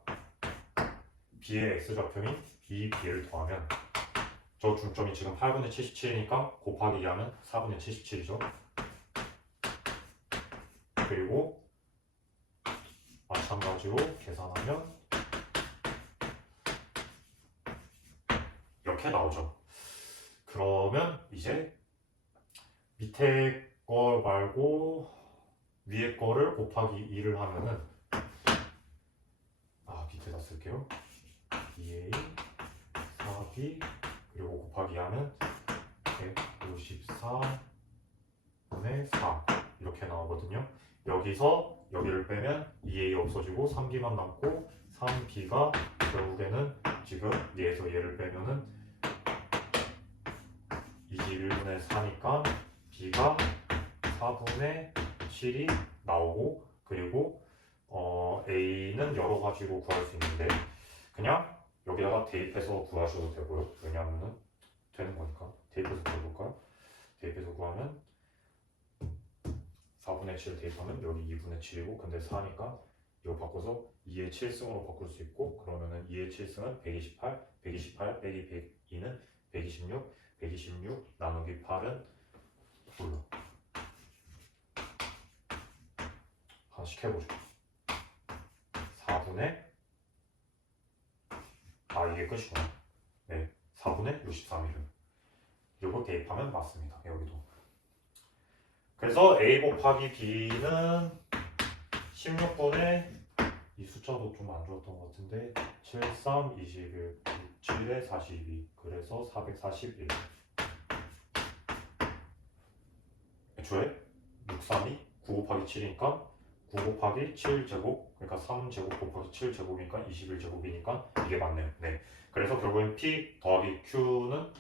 B의 x좌표인 B, B를 더하면 저 중점이 지금 8분의 77이니까 곱하기 2하면 4분의 77이죠. 그리고 마찬가지로 계산하면 이렇게 나오죠. 그러면 이제 밑에 거 말고 위에 거를 곱하기 2를 하면은 밑에다 쓸게요. 2a 4b 그리고 곱하기 하면 154분의 4 이렇게 나오거든요. 여기서 여기를 빼면 2a 없어지고 3b만 남고 3b가 결국에는 지금 얘에서 얘를 빼면은 21분의 4니까 b가 4분의 7이 나오고 그리고 a는 여러 가지로 구할 수 있는데 그냥 여기다가 대입해서 구하셔도 되고요. 왜냐하면 되는 거니까. 대입해서 구해볼까요? 대입해서 구하면 4분의 7을 대입하면 여기 2분의 7이고 근데 4니까 이거 바꿔서 2의 7승으로 바꿀 수 있고 그러면은 2의 7승은 128, 128 빼기 102는 126, 126 나누기 8은 몰라. 하나씩 해보죠. 4분의 이게 끝이구나. 네, 4분의 63mm. 그리고 대입하면 맞습니다. 여기도. 그래서 A 곱하기 B는 16분의 이 숫자도 좀 안 좋았던 것 같은데 7, 3, 21, 7에 42 그래서 441 애초에 6, 3이 9 곱하기 7이니까 9 곱하기 7제곱 그러니까 3제곱 곱하기 7제곱이니까 21제곱이니까 이게 맞네요. 네. 그래서 결국엔 P 더하기 Q는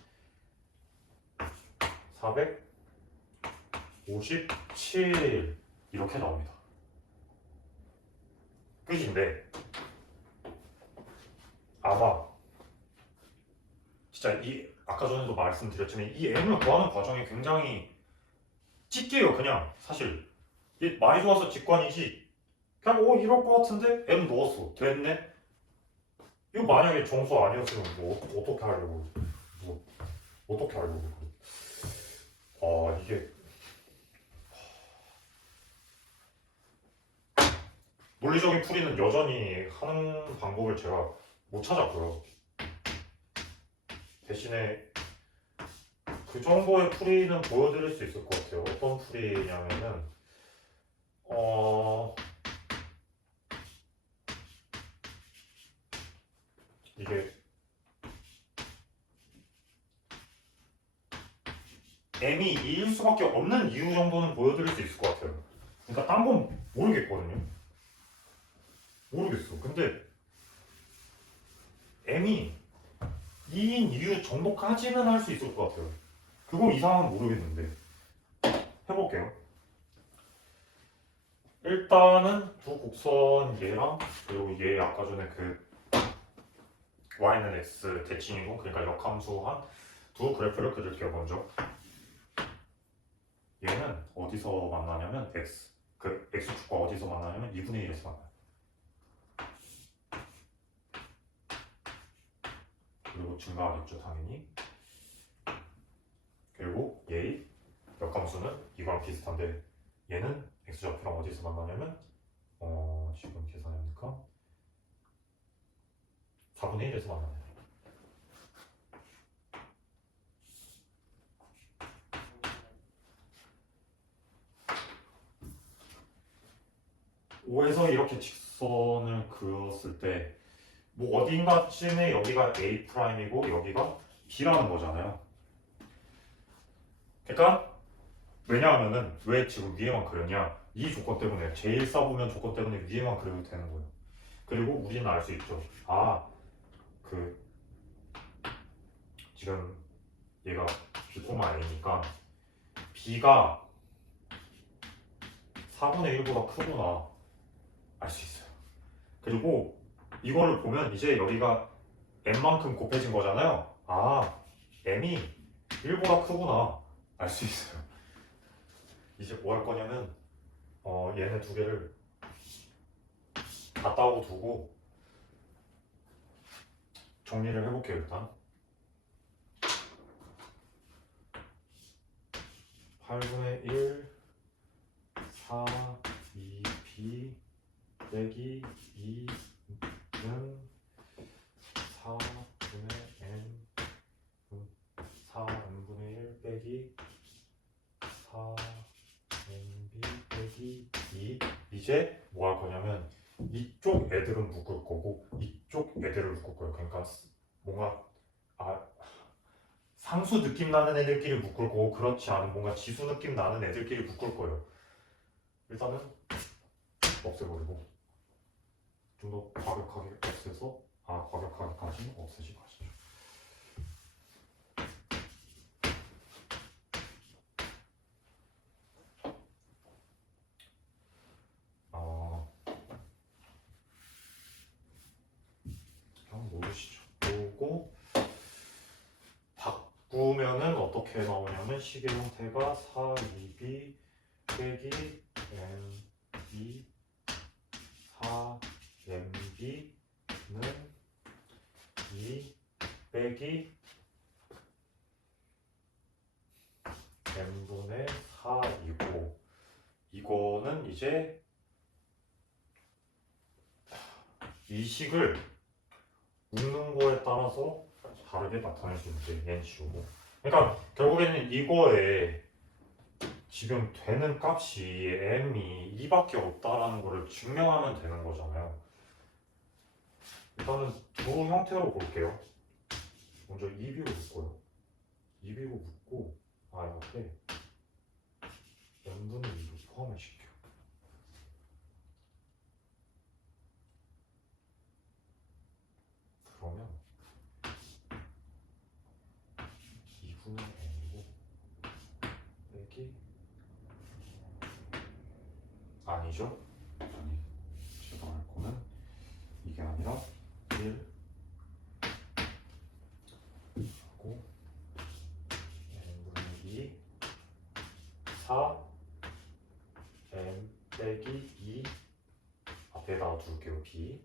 457 이렇게 나옵니다. 끝인데 아마 진짜 이 아까 전에도 말씀드렸지만 이 M을 구하는 과정이 굉장히 찝게요. 그냥 사실 이 많이 좋아서 직관이지 그냥 이럴 것 같은데 M 넣었어 됐네. 이거 만약에 정수 아니었으면 뭐 어떻게 하려고 뭐 어떻게 하려고 이게 논리적인 풀이는 여전히 하는 방법을 제가 못 찾았고요. 대신에 그 정도의 풀이는 보여드릴 수 있을 것 같아요. 어떤 풀이냐면은 이게 M이 2일 수밖에 없는 이유 정도는 보여드릴 수 있을 것 같아요. 그러니까 딴 건 모르겠거든요. 모르겠어. 근데 M이 2인 이유 정도까지는 할 수 있을 것 같아요. 그거 이상은 모르겠는데 해볼게요. 일단은 두 곡선 얘랑 그리고 얘 아까 전에 그 y는 x 대칭이고 그러니까 역함수한 두 그래프를 그릴게요. 먼저 얘는 어디서 만나냐면 그 x축과 어디서 만나냐면 2분의 1에서 만나요. 그리고 증가하겠죠 당연히. 그리고 얘의 역함수는 이거랑 비슷한데 얘는 x좌표랑 어디서 만나냐면 지금 계산해보니까 4분의 1에서 만나요. O에서 이렇게 직선을 그었을 때 뭐 어딘가쯤에 여기가 A'이고 여기가 B라는 거잖아요. 그러니까 왜냐하면은 왜 지금 위에만 그렸냐 이 조건 때문에 제일 싸보면 조건 때문에 위에만 그려도 되는 거예요. 그리고 우리는 알 수 있죠. 그 지금 얘가 B, A니까 B가 4분의 1보다 크구나 알 수 있어요. 그리고 이거를 보면 이제 여기가 M만큼 곱해진 거잖아요. M이 1보다 크구나 알 수 있어요. 이제 뭐 할 거냐면 얘네 두 개를 다 따고 두고 정리를 해볼게요. 일단 8분의 1 4 2b 빼기 2는 4분의 n 4n분의 1 빼기 4nb 빼기 2 이제 뭐 할 거냐면 이쪽 애들은 묶을 거고 이쪽 애들을 묶을 거예요. 그러니까 뭔가 상수 느낌 나는 애들끼리 묶을 거고 그렇지 않은 뭔가 지수 느낌 나는 애들끼리 묶을 거예요. 일단은 없애버리고 좀 더 과격하게 없애서 과격하게까지는 없애지 마시죠. 그냥 모르시죠. 그리고 바꾸면은 어떻게 나오냐면 식의 형태가 4, 2b 빼기 m2 4 mb는 2 빼기 m분의 4이고 이거는 이제 이 식을 묶는 거에 따라서 다르게 나타낼 수 있는데 얘는 지우고. 그러니까 결국에는 이거에 지금 되는 값이 m이 2밖에 없다라는 거를 증명하면 되는 거잖아요. 일단은 두 형태로 볼게요. 먼저 2b로 묶어요. 2b로 묶고 옆에 n분의 2로 포함을 시켜요. 그러면 2분의 n이고 빼기 아니죠? 아니, 제가 할 거는 이게 아니라 1 하고 n분의 2 4 n 빼기 2 앞에다 둘게요. b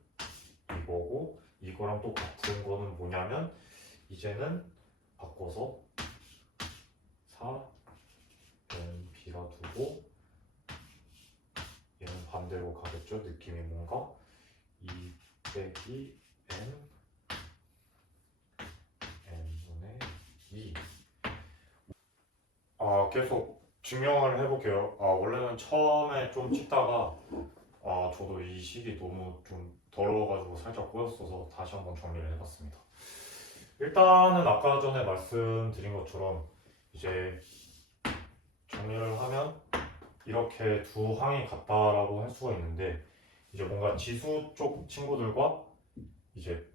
이거고 이거랑 또 같은 거는 뭐냐면 이제는 바꿔서 4 n b라 두고 얘는 반대로 가겠죠. 느낌이 뭔가 2 빼기 n n분의 2 계속 증명을 해볼게요. 원래는 처음에 좀 찍다가 저도 이 식이 너무 좀 더러워가지고 살짝 꼬였어서 다시 한번 정리를 해봤습니다. 일단은 아까 전에 말씀드린 것처럼 이제 정리를 하면 이렇게 두 항이 같다라고 할 수가 있는데 이제 뭔가 지수 쪽 친구들과 이제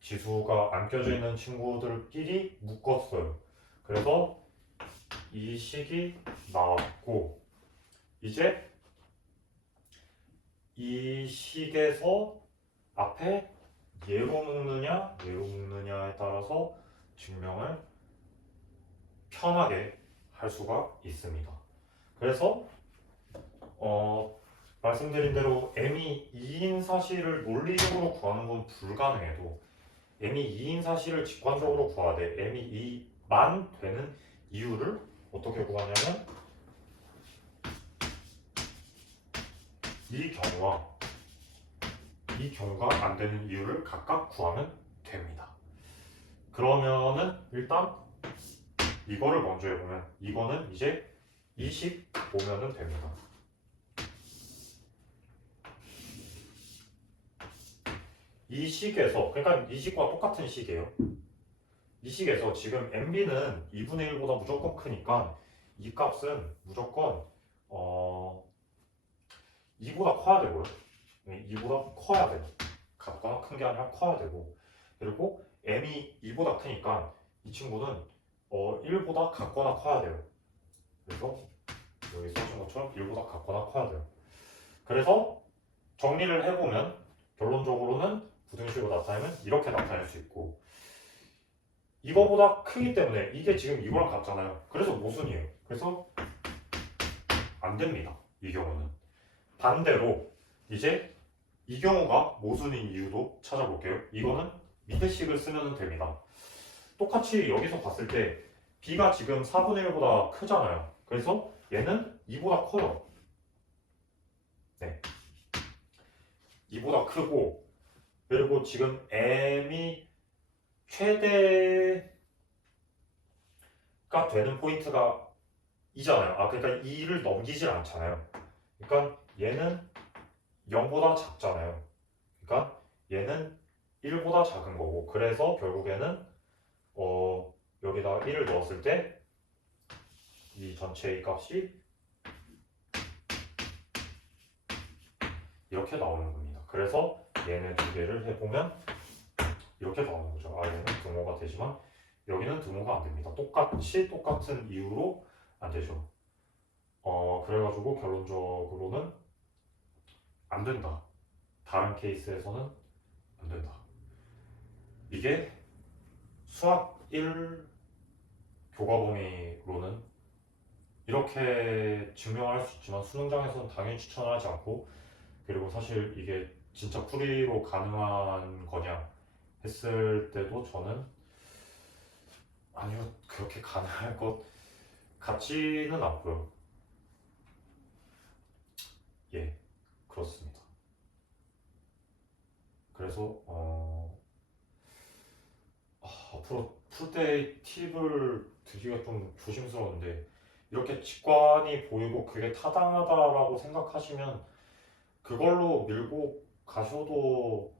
지수가 안 껴져 있는 친구들끼리 묶었어요. 그래서 이 식이 나왔고 이제 이 식에서 앞에 얘로 묶느냐에 따라서 증명을 편하게 할 수가 있습니다. 그래서 말씀드린 대로 m이 2인 사실을 논리적으로 구하는 건 불가능해도 m이 2인 사실을 직관적으로 구하되 m이 2만 되는 이유를 어떻게 구하냐면 이 경우가 안 되는 이유를 각각 구하면 됩니다. 그러면은 일단 이거를 먼저 해보면 이거는 이제 이 식 보면은 됩니다. 이 식에서 그러니까 이 식과 똑같은 식이에요. 이 식에서 지금 MB는 2분의 1보다 무조건 크니까 이 값은 무조건 2보다 커야 되고요. 2보다 커야 돼요. 같거나 큰 게 아니라 커야 되고 그리고 m이 2보다 크니까 이 친구는 1보다 같거나 커야 돼요. 그래서 여기 써준 것처럼 1보다 같거나 커야 돼요. 그래서 정리를 해보면 결론적으로는 부등식으로 나타내면 이렇게 나타낼 수 있고 이거보다 크기 때문에 이게 지금 이거랑 같잖아요. 그래서 모순이에요. 그래서 안 됩니다. 이 경우는. 반대로 이제 이 경우가 모순인 이유도 찾아볼게요. 이거는 밑에 식을 쓰면 됩니다. 똑같이 여기서 봤을 때 b가 지금 4분의 1보다 크잖아요. 그래서 얘는 2보다 커요. 네. 2보다 크고 그리고 지금 m이 최대가 되는 포인트가 이잖아요. 그러니까 2를 넘기질 않잖아요. 그러니까 얘는 0보다 작잖아요. 그러니까 얘는 1보다 작은 거고 그래서 결국에는 여기다가 1을 넣었을 때 이 전체의 값이 이렇게 나오는 겁니다. 그래서 얘네 두 개를 해보면 이렇게 나오는 거죠. 얘는 등호가 되지만 여기는 등호가 안 됩니다. 똑같은 이유로 안 되죠. 그래가지고 결론적으로는 안 된다. 다른 케이스에서는 안 된다. 이게 수학 1 교과 범위로는 이렇게 증명할 수 있지만 수능장에서는 당연히 추천하지 않고 그리고 사실 이게 진짜 풀이로 가능한 거냐 했을 때도 저는 아니요 그렇게 가능할 것 같지는 않고요. 예, 그렇습니다. 그래서 그래서 앞으로 풀떼이 팁을 드리기가 좀 조심스러운데 이렇게 직관이 보이고 그게 타당하다라고 생각하시면 그걸로 밀고 가셔도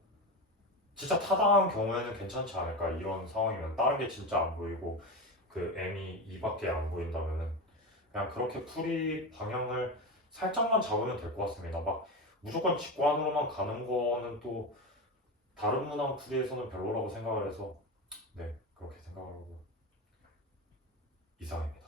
진짜 타당한 경우에는 괜찮지 않을까. 이런 상황이면 다른 게 진짜 안 보이고 그 M이 2밖에 안 보인다면은 그냥 그렇게 풀이 방향을 살짝만 잡으면 될 것 같습니다. 막 무조건 직관으로만 가는 거는 또 다른 문항 풀이에서는 별로라고 생각을 해서 네, 그렇게 생각하고 이상입니다.